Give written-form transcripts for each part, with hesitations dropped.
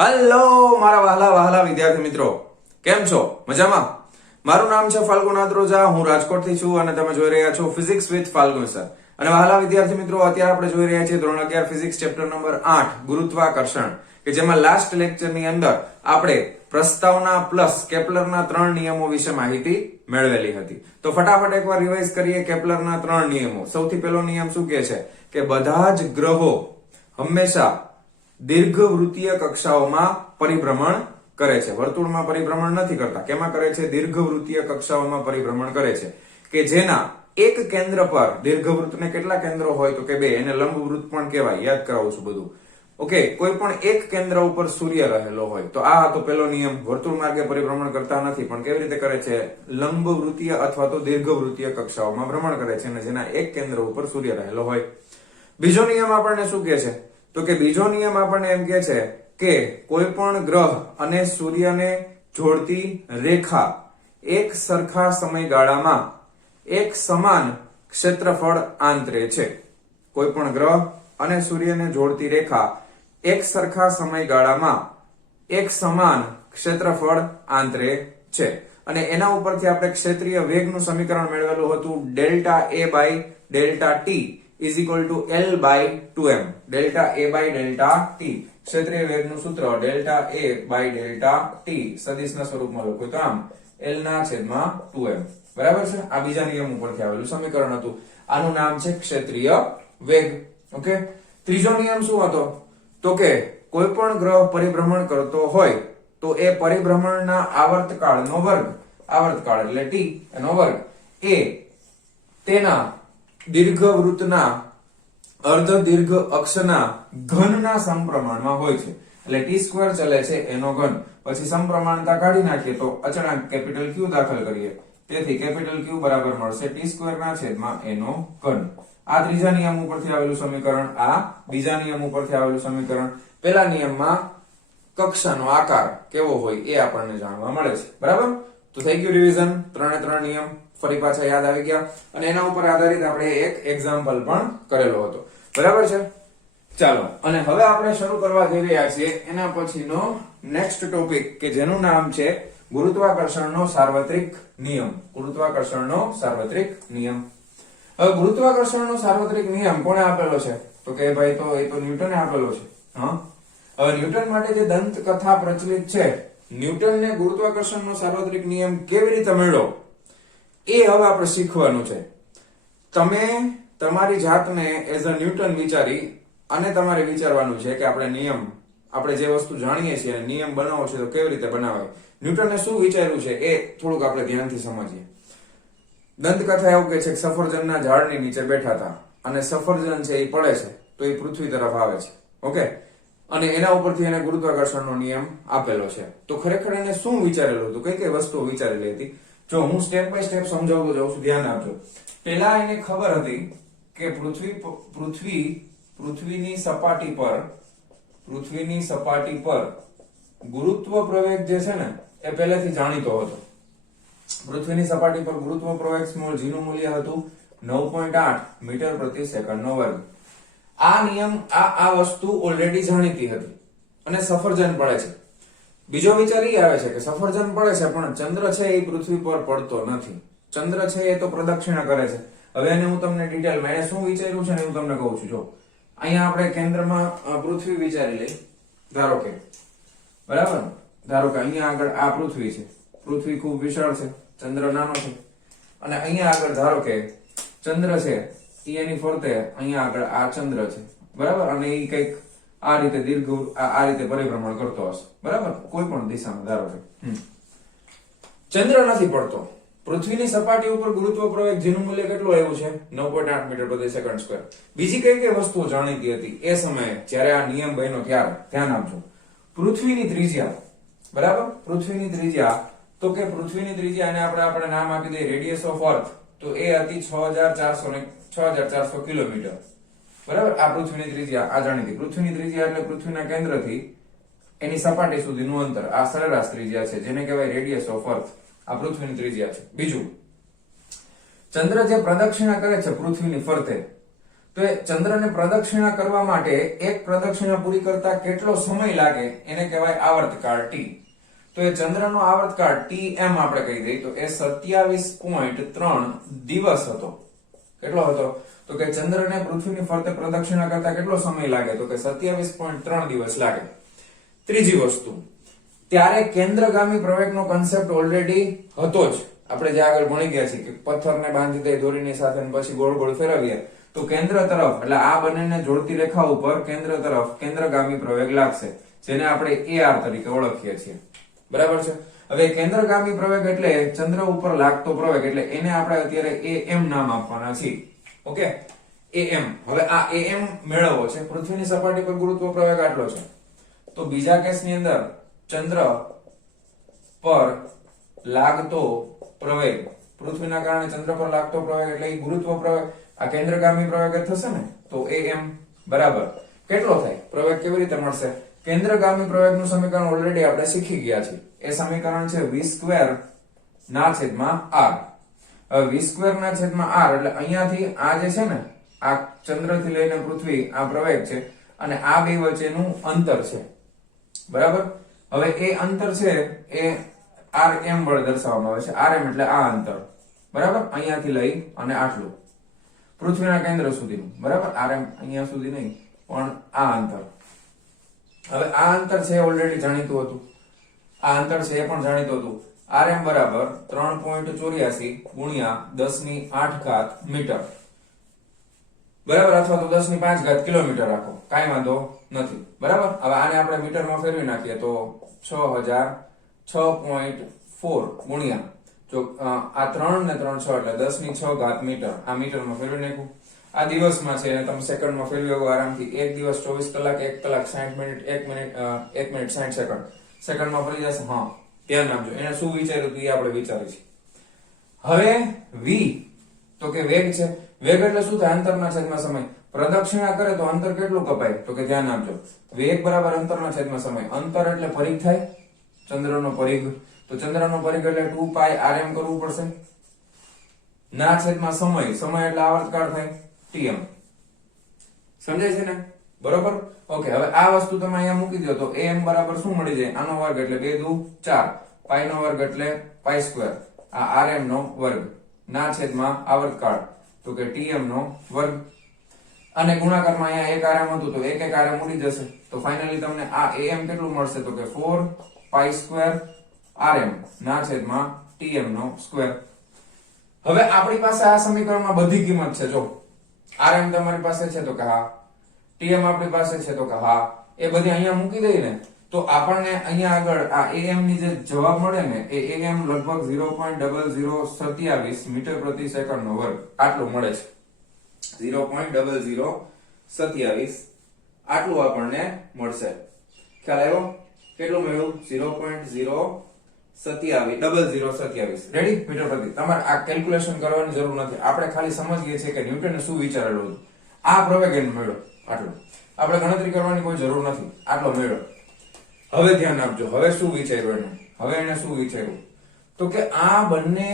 Hello મારા વહાલા વહાલા વિદ્યાર્થી મિત્રો, કેમ છો? મજામાં? મારું નામ છે ફાલ્ગુન આદ્રોજા, હું રાજકોટથી છું અને તમે જોઈ રહ્યા છો ફિઝિક્સ વિથ ફાલ્ગુન સર. અને વહાલા વિદ્યાર્થી મિત્રો, અત્યારે આપણે જોઈ રહ્યા છીએ ધોરણ 11 ફિઝિક્સ ચેપ્ટર નંબર 8 ગુરુત્વાકર્ષણ, કે જેમાં લાસ્ટ લેક્ચરની અંદર આપણે પ્રસ્તાવના પ્લસ કેપ્લરના 3 નિયમો વિશે માહિતી મેળવેલી હતી. તો ફટાફટ એકવાર રિવાઇઝ કરીએ કેપ્લરના 3 નિયમો. સૌથી પહેલો નિયમ શું કહે છે કે બધા જ ગ્રહો હંમેશા દીર્ઘવૃત્તીય કક્ષાઓમાં પરિભ્રમણ કરે છે. વર્તુળમાં પરિભ્રમણ નથી કરતા. કેમાં કરે છે? દીર્ઘવૃત્તીય કક્ષાઓમાં પરિભ્રમણ કરે છે, કે જેના એક કેન્દ્ર પર, દીર્ઘવૃત્તને કેટલા કેન્દ્રો હોય તો કે 2, એને લંબવૃત્ત પણ કહેવાય. યાદ કરાવું છું બધું. ઓકે, કોઈ પણ એક કેન્દ્ર ઉપર સૂર્ય રહેલો હોય તો આ હતો પહેલો નિયમ. વર્તુળ માર્ગે પરિભ્રમણ કરતા નથી, પણ કેવી રીતે કરે છે? લંબવૃત્તીય અથવા તો દીર્ઘવૃત્તીય કક્ષાઓમાં ભ્રમણ કરે છે, અને જેના એક કેન્દ્ર ઉપર સૂર્ય રહેલો હોય. બીજો નિયમ આપણને શું કહે છે? તો કે બીજો નિયમ આપણને એમ કહે છે કે કોઈ પણ ગ્રહ અને સૂર્યને જોડતી રેખા એક સરખા સમયગાળામાં એક સમાન ક્ષેત્રફળ આંતરે છે. કોઈ પણ ગ્રહ અને સૂર્યને જોડતી રેખા એક સરખા સમયગાળામાં એક સમાન ક્ષેત્રફળ આંતરે છે. અને એના ઉપરથી આપણે ક્ષેત્રીય વેગનું સમીકરણ મેળવેલું હતું, delta A by delta T is equal to L by 2m. Delta A by delta T, ક્ષેત્રીય વેગનું સૂત્ર delta A by delta T સદિશના સ્વરૂપમાં લખો તો આમ L ના છેદમાં 2m. બરાબર છે? આ બીજા નિયમ ઉપરથી આવેલું સમીકરણ હતું. આનું નામ છે ક્ષેત્રીય વેગ. ઓકે, ત્રીજો નિયમ શું હતો? તો કે કોઈ પણ ગ્રહ પરિભ્રમણ કરતો હોય તો એ પરિભ્રમણના આવર્તકાળનો વર્ગ, આવર્તકાળ એટલે T એનો વર્ગ, એ તેના દીર્ઘવૃત્તના અર્ધ દીર્ઘ અક્ષના ઘનના સમપ્રમાણમાં હોય છે. એટલે t² ચલે છે એનો ઘન. પછી સમપ્રમાણતા કાઢી નાખીએ તો અચળાંક કેપિટલ Q દાખલ કરીએ, તેથી કેપિટલ Q બરાબર મળશે t² ના છેદમાં એનો ઘન. આ ત્રીજા નિયમ ઉપરથી આવેલું સમીકરણ, આ બીજા નિયમ ઉપરથી આવેલું સમીકરણ. પહેલા નિયમમાં કક્ષાનો આકાર કેવો હોય એ આપણને જાણવા મળે છે. બરાબર? તો થઈ ગયું રિવિઝન. 3 નિયમ ફરી પાછા યાદ આવી ગયા, અને એના ઉપર આધારિત આપણે એક એક્ઝામ્પલ પણ કરેલો હતો. બરાબર છે? ચાલો, અને હવે આપણે શરૂ કરવા જઈ રહ્યા છીએ એના પછીનો નેક્સ્ટ ટોપિક, કે જેનું નામ છે ગુરુત્વાકર્ષણનો સાર્વત્રિક નિયમ. ગુરુત્વાકર્ષણનો સાર્વત્રિક નિયમ. હવે ગુરુત્વાકર્ષણનો સાર્વત્રિક નિયમ કોણે આપેલો છે? તો કે ભાઈ એ તો ન્યૂટને આપેલો છે. હા, હવે ન્યૂટન માટે જે દંત કથા પ્રચલિત છે, ન્યૂટનને ગુરુત્વાકર્ષણનો સાર્વત્રિક નિયમ કેવી રીતે મળ્યો એ હવે આપણે શીખવાનું છે. તમે તમારી જાતને એઝ અ ન્યૂટન વિચારી અને તમારે વિચારવાનું છે કે આપણે જે વસ્તુ જાણીએ છીએ નિયમ બનાવવો છે તો કેવી રીતે બનાવાય. ન્યૂટને શું વિચાર્યું છે એ થોડુંક આપણે ધ્યાનથી સમજીએ. દંતકથા એવું કહે છે કે સફરજનના ઝાડની નીચે બેઠા હતા, અને સફરજન છે એ પડે છે તો એ પૃથ્વી તરફ આવે છે. ઓકે, અને એના ઉપરથી એને ગુરુત્વાકર્ષણનો નિયમ આપેલો છે. તો ખરેખર એને શું વિચારેલું હતું, કઈ કઈ વસ્તુઓ વિચારેલી હતી? જો હું સ્ટેપ બાય સ્ટેપ સમજાવતો જાઉં છું, ધ્યાન આપજો. પહેલા એને ખબર હતી કે પૃથ્વીની સપાટી પર ગુરુત્વ પ્રવેગ જે છે ને એ પહેલેથી જાણીતો હતો. પૃથ્વીની સપાટી પર ગુરુત્વ પ્રવેગ સ્મોલ g નું મૂલ્ય હતું 9.8 મીટર પ્રતિ સેકન્ડનો વર્ગ. આ નિયમ, આ વસ્તુ ઓલરેડી જાણીતી હતી, અને સફરજન પડે છે. બીજો વિચાર એ આવે છે કે સફરજન પડે છે પણ ચંદ્ર છે એ પૃથ્વી પર પડતો નથી. ચંદ્ર છે એ તો પ્રદક્ષિણા કરે છે. હવે એને હું તમને ડિટેલમાં એને શું વિચાર્યું છે ને હું તમને કહું છું. જો અહીંયા આપણે કેન્દ્રમાં પૃથ્વી વિચારી લઈ, ધારો કે, બરાબર, ધારો કે અહીંયા આગળ આ પૃથ્વી છે. પૃથ્વી ખૂબ વિશાળ છે, ચંદ્ર નાનો છે, અને અહીંયા આગળ ધારો કે ચંદ્ર છે એની ફરતે અહીંયા આગળ આ ચંદ્ર છે. બરાબર, અને એ કઈક આ રીતે આ રીતે પરિભ્રમણ કરતો હશે. બરાબર, કોઈ પણ દિશામાં ધારો કે ચંદ્ર નથી પડતો. પૃથ્વીની સપાટી ઉપર ગુરુત્વ પ્રવેગ જેનું મૂલ્ય કેટલું આવ્યું છે? 9.8 મીટર પ્રતિ સેકન્ડ સ્ક્વેર. બીજી કઈ કઈ વસ્તુઓ જાણીતી હતી એ સમયે જ્યારે આ નિયમ બન્યો ત્યારે? ધ્યાન આપજો. પૃથ્વીની ત્રિજ્યા, બરાબર, પૃથ્વીની ત્રિજ્યા, તો કે પૃથ્વીની ત્રિજ્યાને આપણે નામ આપી દઈએ રેડિયસ ઓફ અર્થ, તો એ હતી 6400 કિલોમીટર. બરાબર, આ પૃથ્વીની ત્રિજ્યા આ જાણીતી. પૃથ્વીની ત્રિજ્યા એટલે પૃથ્વીના કેન્દ્રથી એની સપાટી સુધીનું અંતર, આ સરેરાશ ત્રિજ્યા છે, જેને કહેવાય રેડિયસ ઓફ અર્થ. આ પૃથ્વીની ત્રિજ્યા છે. બીજું, ચંદ્ર જે પ્રદક્ષિણા કરે છે પૃથ્વીની ફરતે, તો એ ચંદ્રને પ્રદક્ષિણા કરવા માટે એક પ્રદક્ષિણા પૂરી કરતા કેટલો સમય લાગે એને કહેવાય આવર્તકાળ ટી. તો એ ચંદ્રનો આવર્તકાળ TM આપણે કહી દઈએ તો એ 27.3 દિવસ હતો. કેટલો હતો? તો કે ચંદ્રને પૃથ્વીની ફરતે પ્રદક્ષિણા કરતા કેટલો સમય લાગે? તો કે 27.3 દિવસ લાગે. ત્રીજી વસ્તુ, ત્યારે કેન્દ્રગામી પ્રવેગનો કન્સેપ્ટ ઓલરેડી હતો જ. આપણે જે આગળ ભણી ગયા છીએ કે પથ્થરને બાંધી દે દોરીની સાથે પછી ગોળ ગોળ ફેરવીએ તો કેન્દ્ર તરફ એટલે આ બંનેને જોડતી રેખા ઉપર કેન્દ્ર તરફ કેન્દ્રગામી પ્રવેગ લાગશે, જેને આપણે AR તરીકે ઓળખીએ છીએ. બરાબર છે? હવે કેન્દ્રગામી પ્રવેગ એટલે ચંદ્ર ઉપર લાગતો પ્રવેગ, એટલે એને આપણે અત્યારે AM નામ આપવાના છીએ. Okay, AM. હવે આ AM મેળવવો છે. પૃથ્વીની સપાટી પર ગુરુત્વ પ્રવેગ આટલો છે, તો બીજા કેસની અંદર ચંદ્ર પર લાગતો પ્રવેગ, પૃથ્વીના કારણે ચંદ્ર પર લાગતો પ્રવેગ એટલે ગુરુત્વ પ્રવેગ, આ કેન્દ્રગામી પ્રવેગ જ થશે ને. તો AM બરાબર કેટલો થાય? પ્રવેગ કેવી રીતે મળશે? કેન્દ્રગામી પ્રવેગનું સમીકરણ ઓલરેડી આપણે શીખી ગયા છીએ. એ સમીકરણ છે v² ના છેદમાં r. હવે v² ના છેદમાં r એટલે અહીંયાથી આ જે છે ને આ ચંદ્રથી લઈને પૃથ્વી આ પ્રવેગ છે અને આ બે વચ્ચેનું અંતર છે. બરાબર? હવે એ અંતર છે એ rm વડે દર્શાવવામાં આવે છે. rm એટલે આ અંતર. બરાબર? અહીંયાથી લઈ અને આટલું પૃથ્વીના કેન્દ્ર સુધીનું. બરાબર? rm અહીંયા સુધી નહીં પણ આ અંતર. હવે આ અંતર છે ઓલરેડી જાણીતું હતું. આ અંતર છે એ પણ જાણીતું હતું. rm બરાબર 3.84 ગુણ્યા 10⁸ મીટર. બરાબર? અથવા તો 10⁵ કિલોમીટર રાખો, કાંઈ વાંધો નથી. બરાબર? હવે આને આપણે મીટરમાં ફેરવી નાખીએ તો 6006.4 ગુણ્યા જો આ 3 ને 3 6 એટલે 10⁶ મીટર. આ મીટરમાં ફેરવી નાખ્યું. આ દિવસમાં છે અને તમે સેકન્ડમાં ફેરવી શકો આરામથી. એક દિવસ 24 કલાક, 1 કલાક 60 મિનિટ, 1 મિનિટ 60 સેકન્ડ. સેકન્ડમાં ફરી જશે. હા, ધ્યાન રાખજો. એને શું વિચાર્યું હતું એ આપણે વિચારીશું. હવે v તો કે વેગ છે. વેગ એટલે શું થાય? અંતરના છેદમાં સમય. પ્રદક્ષિણા કરે તો અંતર કેટલું કપાય? તો કે ધ્યાન આપજો, વેગ બરાબર અંતરના છેદમાં સમય. અંતર એટલે પરિઘ થાય, ચંદ્રનો પરિઘ. તો ચંદ્રનો પરિઘ એટલે 2πrm કરવું પડશે. ના છેદમાં સમય, સમય એટલે આવર્તકાળ થાય TM. સમજાય છે ને? બરોબર? ઓકે, હવે આ વસ્તુ તમે અહીંયા મૂકી દો તો am બરાબર શું મળી જાય? આનો વર્ગ એટલે 2 દુ 4, પાઈ નો વર્ગ એટલે π², આ rm નો વર્ગ ના છેદમાં આવર્તકાળ તો કે TM નો વર્ગ. અને ગુણાકારમાં અહીંયા એક rm હતું તો એક rm ઉડી જશે. તો ફાઇનલી તમને આ am કેટલું મળશે? તો કે 4π² rm ના છેદમાં TM નો સ્ક્વેર. હવે આપણી પાસે આ સમીકરણમાં બધી કિંમત છે. જો rm તમારી પાસે છે તો કે હા, TM આપણી પાસે છે તો કે હા, એ બધી અહીંયા મૂકી દઈએ ને તો આપણને અહીંયા આગળ આ am ની જે જવાબ મળે ને એ am લગભગ 0.0027 મીટર પ્રતિ સેકન્ડ નો વર્ગ આટલું મળે છે. 0.0027 આટલું આપણને મળશે. ખ્યાલ આવ્યો? કેટલું મળ્યું? 0.027 રેડી મીટર પ્રતિ. તમારે આ કેલ્ક્યુલેશન કરવાની જરૂર નથી. આપણે ખાલી સમજીએ છીએ કે ન્યૂટને શું વિચારેલું હતું. આ પ્રવેગ એને મળ્યો આટલો. આપણે ગણતરી કરવાની કોઈ જરૂર નથી. આટલો મળ્યો. હવે ધ્યાન આપજો, હવે શું વિચાર્યું એને? હવે એને શું વિચાર્યું? તો કે આ બંને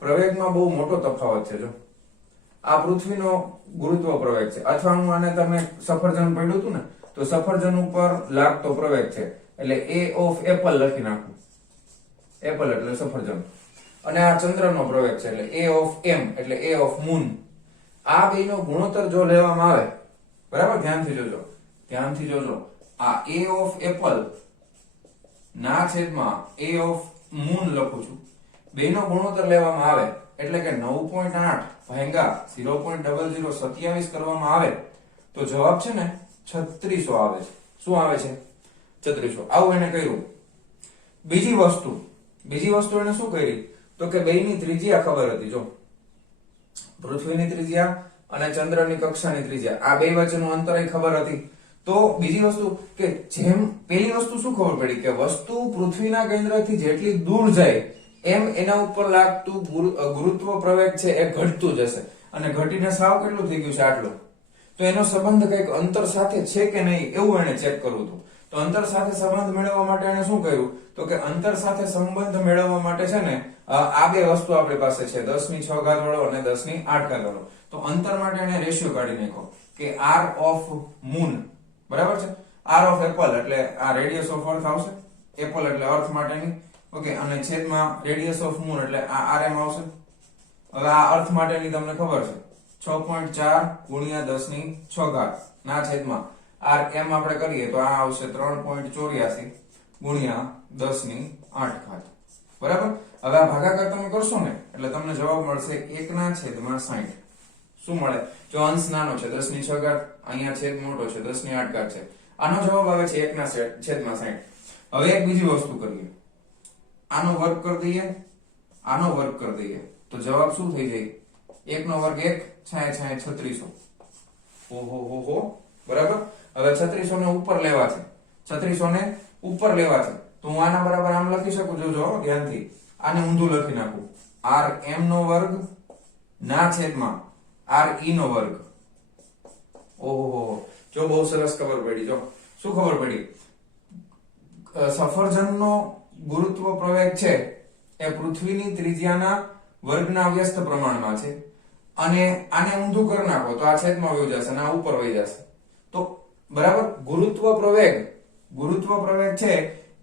પ્રવેગમાં બહુ મોટો તફાવત છે. જો આ પૃથ્વીનો ગુરુત્વ પ્રવેગ છે, અથવા હું આને તમે સફરજન પડ્યું હતું ને તો સફરજન ઉપર લાગતો પ્રવેગ છે એટલે a of apple લખી નાખું. એપલ એટલે સફરજન. અને આ ચંદ્રનો પ્રવેગ છે એટલે a of m એટલે a of moon. આ બેનો ગુણોત્તર જો લેવામાં આવે, બરાબર? ધ્યાનથી જોજો, ધ્યાનથી જોજો. આ a of apple ના છેદમાં a of moon લખું છું. બેનો ગુણોત્તર લેવામાં આવે એટલે કે 9.8 ભાગ્યા 0.0027 કરવામાં આવે તો જવાબ છે ને 3600 આવે છે. શું આવે છે? 3600. આવું એને કર્યું. બીજી વસ્તુ એને શું કરી? તો કે બેની ત્રિજ્યા ખબર હતી. જો પૃથ્વીની ત્રિજ્યા અને ચંદ્રની કક્ષાની ત્રિજ્યા, આ બે વચ્ચેનું અંતર ખબર હતી. તો બીજી વસ્તુ કે જેમ પેલી વસ્તુ શું ખબર પડી કે વસ્તુ પૃથ્વીના કેન્દ્રથી જેટલી દૂર જાય એમ એના ઉપર લાગતું ગુરુત્વ પ્રવેગ છે એ ઘટતું જશે અને ઘટીને સાવ કેટલું થઈ ગયું છે? આટલું. તો એનો સંબંધ કઈક અંતર સાથે છે કે નહીં એવું એને ચેક કરવું હતું. તો અંતર સાથે સંબંધ મેળવવા માટે એને શું કર્યું? તો કે અંતર સાથે સંબંધ મેળવવા માટે છે ને આ બે વસ્તુ આપણી પાસે છે 10 ની 6 ઘાત વાળો અને 10 ની 8 ઘાત વાળો. તો અંતર માટે એને રેશિયો કાઢી નાખો કે r ઓફ મૂન બરાબર છે. r ઓફ એપલ એટલે આ રેડિયસ ઓફ અર્થ આવશે, એપલ એટલે અર્થ માટેની, ઓકે, અને છેદમાં રેડિયસ ઓફ મૂન એટલે આ rm આવશે. હવે આ અર્થ માટેની તમને ખબર છે 6.4 ગુણ્યા 10 ની 6 ઘાત ના છેદમાં rm આપણે કરીએ તો આ આવશે 3.84 ગુણ્યા 10 ની 8 ઘાત બરાબર. હવે આ ભાગાકાર તમે કરશો ને એટલે તમને જવાબ મળશે 1/60. શું મળે? જો અંશ નાનો છે 10 ની 6 ઘાત, અહીંયા છેદ મોટો છે 10 ની 8 ઘાત છે, આનો જવાબ આવે છે 1/60. હવે એક બીજી વસ્તુ કરીએ, આનો વર્ગ કરી દઈએ, આનો વર્ગ કરી દઈએ તો જવાબ શું થઈ જાય? 1 નો વર્ગ 1, 6 3600. ઓહો હો બરાબર. હવે 3600 ને ઉપર લેવા છે, 3600 ને ઉપર લેવા છે તો હું આના બરાબર આમ લખી શકું, જોજો ધ્યાનથી, આને ઊંધું લખી નાખું, rm નો વર્ગ ના છેદમાં re નો વર્ગ. ઓહો, જો બહુ સરસ ખબર પડી. જો શું ખબર પડી? સફરજનનો ગુરુત્વ પ્રવેગ છે એ પૃથ્વીની ત્રિજ્યાના વર્ગના વ્યસ્ત પ્રમાણમાં છે, અને આને ઊંધું કરી નાખો તો આ છેદમાં વહી જશે અને આ ઉપર વહી જશે. તો બરાબર, ગુરુત્વ પ્રવેગ છે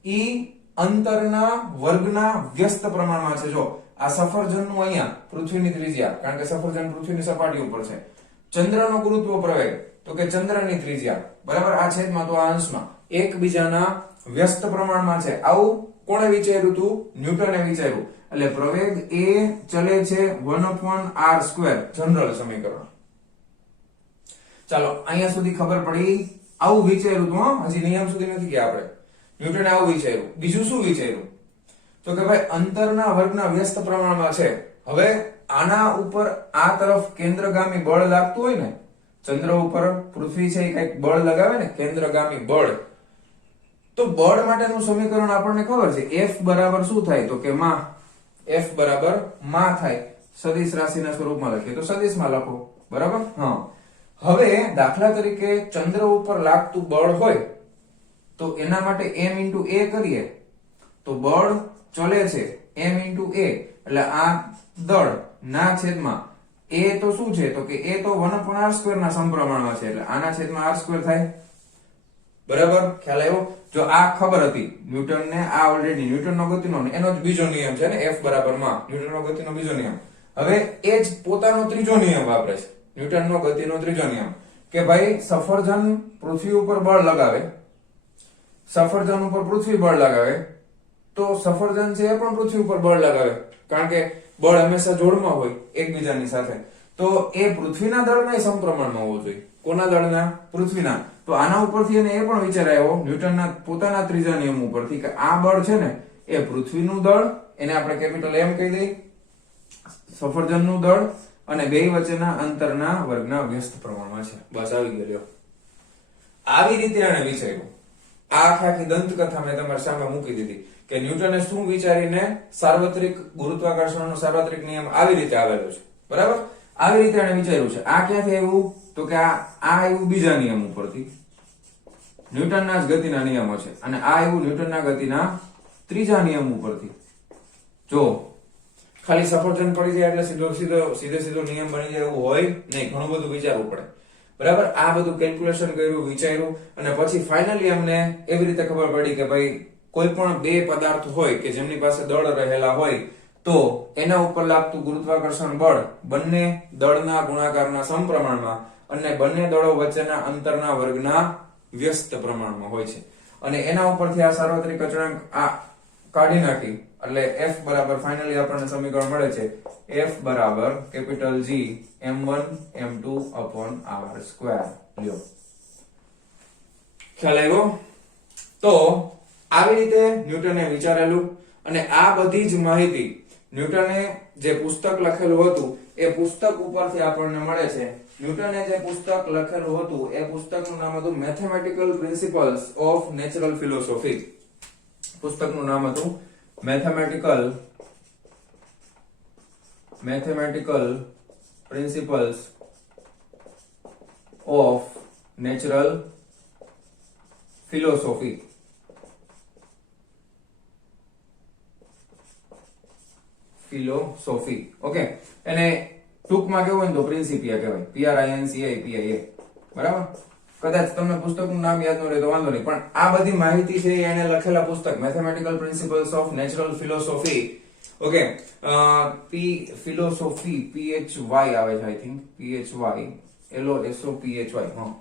ઈ અંતરના વર્ગના વ્યસ્ત પ્રમાણમાં છે. જો આ સફરજનનું અહીંયા પૃથ્વીની ત્રિજ્યા, કારણ કે સફરજન પૃથ્વીની સપાટી ઉપર છે, ચંદ્રનો ગુરુત્વ પ્રવેગ તો કે ચંદ્રની ત્રિજ્યા બરાબર, આ છેદમાં તો આ અંશમાં એકબીજાના વ્યસ્ત પ્રમાણમાં છે. આવું કોણે વિચાર્યું હતું? ન્યૂટને વિચાર્યું. એટલે પ્રવેગ એ ચલે છે 1/r², જનરલ સમીકરણ. ચાલો અહીંયા સુધી ખબર પડી. આવું વિચાર્યું હતું, હજી નિયમ સુધી નથી ગયા આપણે. ન્યૂટને આવું વિચાર્યું. બીજું શું વિચાર્યું? તો કે ભાઈ અંતરના વર્ગના વ્યસ્ત પ્રમાણમાં છે. હવે આના ઉપર આ તરફ કેન્દ્રગામી બળ લાગતું હોય ને, ચંદ્ર ઉપર પૃથ્વી છે એ કઈક બળ લગાવે ને, કેન્દ્રગામી બળ, તો બળ માટેનું સમીકરણ આપણને ખબર છે. F બરાબર શું થાય? તો કે માં. F બરાબર માં થાય. સદિશ રાશિના સ્વરૂપમાં લખીએ તો સદિશમાં લખો બરાબર. હા, હવે દાખલા તરીકે ચંદ્ર ઉપર લાગતું બળ હોય તો એના માટે m × a કરીએ તો બળ ચલે છે m × a, એટલે આ દળ ના છેદમાં a તો શું છે? તો કે a તો 1/r² ના સમપ્રમાણમાં છે, એટલે આના છેદમાં r² થાય બરાબર. ખ્યાલ આવ્યો? જો આ ખબર હતી ન્યૂટનને, આ ઓલરેડી ન્યૂટનનો ગતિનો એનો જ બીજો નિયમ છે ને, F બરાબર માં, ન્યૂટનનો ગતિનો બીજો નિયમ. હવે એ જ પોતાનો ત્રીજો નિયમ વાપરે છે, ન્યૂટનનો ગતિનો ત્રીજો નિયમ, કે ભાઈ સફરજન પૃથ્વી ઉપર બળ લગાવે, સફરજન ઉપર પૃથ્વી બળ લગાવે તો સફરજન છે એ પણ પૃથ્વી ઉપર બળ લગાવે, કારણ કે બળ હંમેશા જોડમાં હોય એકબીજાની સાથે, તો એ પૃથ્વીના દળના સમપ્રમાણમાં હોવો જોઈએ. કોના દળના? પૃથ્વીના. તો આના ઉપરથી એને એ પણ વિચાર આવ્યો ન્યૂટનના પોતાના ત્રીજા નિયમ ઉપરથી કે આ બળ છે ને એ પૃથ્વીનું દળ, એને આપણે કેપિટલ M કહી દઈએ, સફરજનનું દળ અને બે વચ્ચેના અંતરના વર્ગના વ્યસ્ત પ્રમાણમાં છે. બસ આવી ગયો. આવી રીતે એને વિચાર્યું. આ આખી દંતકથા મેં તમારી સામે મૂકી દીધી કે ન્યૂટને શું વિચારીને સાર્વત્રિક ગુરુત્વાકર્ષણનો સાર્વત્રિક નિયમ આવી રીતે આવેલો છે બરાબર. આવી રીતે એને વિચાર્યું છે. આ ક્યાંથી આવ્યું? તો કે આ આવ્યું બીજા નિયમ ઉપરથી, ન્યૂટનના જ ગતિના નિયમો છે, અને આ આવ્યું ન્યૂટનના ગતિના ત્રીજા નિયમ ઉપરથી. જો ખાલી સફરજન પડી જાય એટલે સીધો નિયમ બની જાય એવું હોય નહીં, ઘણું બધું વિચારવું પડે બરાબર. આ બધું કેલ્ક્યુલેશન કર્યું, વિચાર્યું, અને પછી ફાઇનલી અમને એવી રીતે ખબર પડી કે ભાઈ કોઈ પણ બે પદાર્થ હોય કે જેમની પાસે દળ રહેલા હોય તો એના ઉપર લાગતું ગુરુત્વાકર્ષણ બળ બંને દળના ગુણાકારના સમપ્રમાણમાં અને બંને દળો વચ્ચેના અંતરના વર્ગના વ્યસ્ત પ્રમાણમાં હોય છે. અને એના ઉપરથી આ સાર્વત્રિક અચળાંક આ કાઢી નાખી એટલે F બરાબર ફાઇનલી આપણને સમીકરણ મળે છે F બરાબર કેપિટલ G m1 m2/r². લ્યો, ખ્યાલ આવ્યો? તો આવી રીતે ન્યૂટને વિચારેલું, અને આ બધી જ માહિતી ન્યૂટને જે પુસ્તક લખેલું હતું એ પુસ્તક ઉપરથી આપણને મળે છે. ન્યૂટને જે પુસ્તક લખેલું હતું એ પુસ્તકનું નામ હતું mathematical principles of natural philosophy. પુસ્તકનું નામ હતું mathematical principles of natural philosophy. Okay, એને ટૂંકમાં કેવું હોય ને તો પ્રિન્સિપિયા કહેવાય, PRINCIPIA. બરાબર. કદાચ તમને પુસ્તકનું નામ યાદ ન રહે તો વાંધો નહીં, પણ આ બધી માહિતી છે એને લખેલા પુસ્તક mathematical principles of natural philosophy. Okay, philosophy PHY આવે છે, આઈ થિંક PHY LOSOPHY. હા,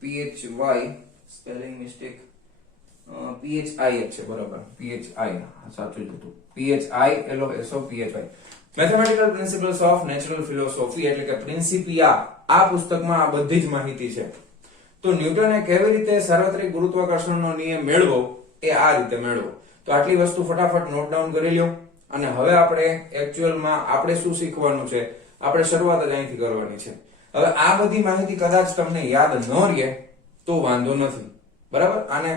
PHY સ્પેલિંગ મિસ્ટેક, PHI છે, બરાબર, PHI સાચું જ હતું, PHI LOSOPHY. Mathematical principles of natural philosophy એટલે કે પ્રિન્સિપિયા. આ પુસ્તકમાં આ બધી જ માહિતી છે. તો ન્યૂટને કેવી રીતે સાર્વત્રિક ગુરુત્વાકર્ષણનો નિયમ મેળવો એ આ રીતે મેળવો. તો આટલી વસ્તુ ફટાફટ નોટ ડાઉન કરી લ્યો. અને હવે આપણે એકચ્યુઅલમાં આપણે શું શીખવાનું છે, આપણે શરૂઆત જ અહીંથી કરવાની છે. હવે આ બધી માહિતી કદાચ તમને યાદ ન રહે તો વાંધો નથી, બરાબર. આને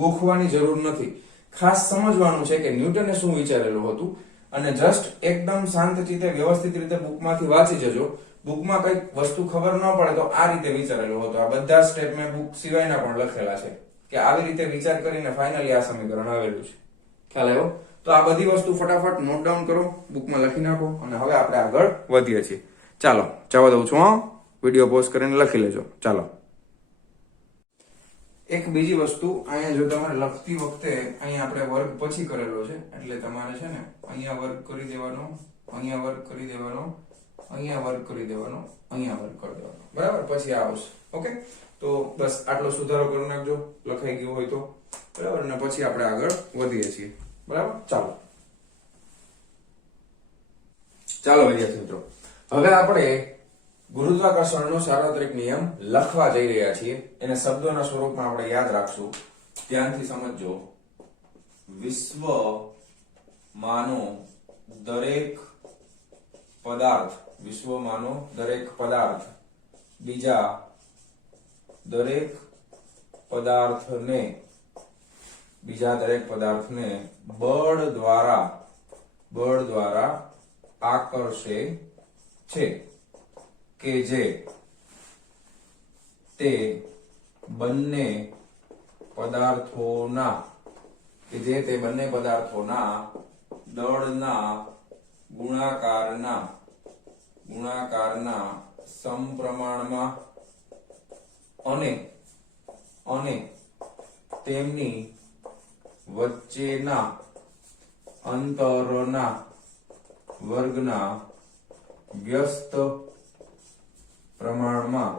ગોખવાની જરૂર નથી. ખાસ સમજવાનું છે કે ન્યૂટને શું વિચારેલું હતું, અને જસ્ટ એકદમ શાંત ચિત્તે વ્યવસ્થિત રીતે બુકમાંથી વાંચી જજો. બુકમાં કઈક વસ્તુ ખબર ન પડે તો આ રીતે વિચારેલું હતું. આ બધા સ્ટેપ મેં બુક સિવાયના પણ લખેલા છે કે આવી રીતે વિચાર કરીને ફાઇનલી આ સમીકરણ આવેલું છે. ખ્યાલ આવ્યો? તો આ બધી વસ્તુ ફટાફટ નોટ ડાઉન કરો, બુકમાં લખી નાખો, અને હવે આપણે આગળ વધીએ છીએ. ચાલો જવા દઉં છું. હા, વિડીયો પોઝ કરીને લખી લેજો. ચાલો. એક બીજી વસ્તુ, અહીંયા જો તમારે લખતી વખતે અહીંયા આપણે વર્ગ પછી કરેલો છે, એટલે તમારે છે ને અહીંયા વર્ગ કરી દેવાનો, અહીંયા વર્ગ કરી દેવાનો, અહીંયા વર્ગ કરી દેવાનો, અહીંયા વર્ગ કરી દેવાનો, બરાબર. પછી આ આવશે. ઓકે, તો બસ આટલો સુધારો કરી નાખજો લખાઈ ગયું હોય તો, બરાબર. અને પછી આપણે આગળ વધીએ છીએ, બરાબર. ચાલો વિદ્યાર્થી મિત્રો, હવે આપણે ગુરુત્વાકર્ષણનો સાર્વત્રિક નિયમ લખવા જઈ રહ્યા છીએ. એને શબ્દોના સ્વરૂપમાં આપણે યાદ રાખશું. ધ્યાનથી સમજજો. વિશ્વમાંનો દરેક પદાર્થ, વિશ્વમાંનો દરેક પદાર્થ બીજા દરેક પદાર્થને બળ દ્વારા આકર્ષે છે કે જે તે બંને પદાર્થોના દળના ગુણાકારના સમપ્રમાણમાં અને તેમની વચ્ચેના અંતરના વર્ગના વ્યસ્ત પ્રમાણમાં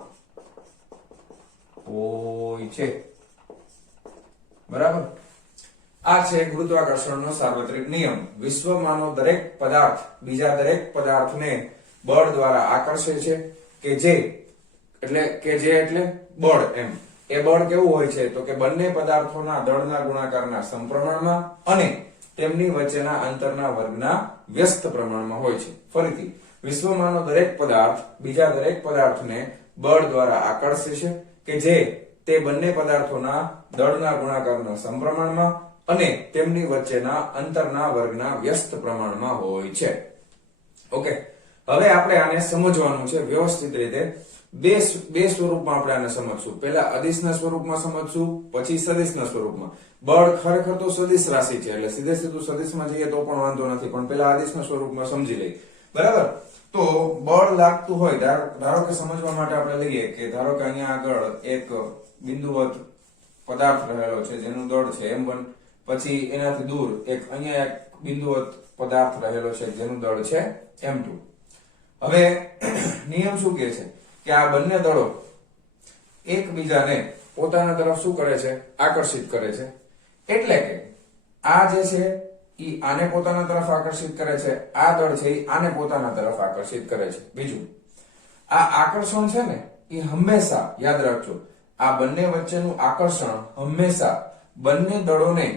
હોય છે, બરાબર. આ છે ગુરુત્વાકર્ષણનો સાર્વત્રિક નિયમ. વિશ્વમાંનો દરેક પદાર્થ બીજા દરેક પદાર્થને બળ દ્વારા આકર્ષે છે કે જે એટલે બળ. એમ એ બળ કેવું હોય છે તો કે બંને પદાર્થોના દળના ગુણાકારના સમપ્રમાણમાં અને તેમની વચ્ચેના અંતરના વર્ગના વ્યસ્ત પ્રમાણમાં હોય છે. ફરીથી, વિશ્વમાંનો દરેક પદાર્થ બીજા દરેક પદાર્થને બળ દ્વારા આકર્ષે છે કે જે તે બંને પદાર્થોના દળના ગુણાકારના સમપ્રમાણમાં અને તેમની વચ્ચેના અંતરના વર્ગના વ્યસ્ત પ્રમાણમાં હોય છે. ઓકે, હવે આપણે આને સમજવાનું છે વ્યવસ્થિત રીતે. બે સ્વરૂપમાં આપણે આને સમજશું. પહેલા અદિશના સ્વરૂપમાં સમજશું, પછી સદિશના સ્વરૂપમાં. બળ ખરેખર તો સદિશ રાશિ છે, એટલે સીધે સીધું સદિશમાં જઈએ તો પણ વાંધો નથી, પણ પહેલા આદિશના સ્વરૂપમાં સમજી લઈએ, બરાબર. તો બળ લાગતું હોય, ધારો કે સમજવા માટે આપણે લઈએ કે ધારો કે અહીંયા આગળ એક બિંદુવત પદાર્થ રહેલો છે જેનું દળ છે m1, પછી એનાથી દૂર અહીંયા એક બિંદુવત પદાર્થ રહેલો છે જેનું દળ છે m2. હવે નિયમ શું કહે છે કે આ બંને દળો એકબીજાને પોતાના તરફ શું કરે છે, આકર્ષિત કરે છે. એટલે કે આ જે છે ઈ આને પોતાના તરફ આકર્ષિત કરે છે, આ દળ છે ઈ આને પોતાના તરફ આકર્ષિત કરે છે. બીજું, આ આકર્ષણ છે ને એ હંમેશા યાદ રાખજો, આ બંને વચ્ચેનું આકર્ષણ હંમેશા બંને દળોને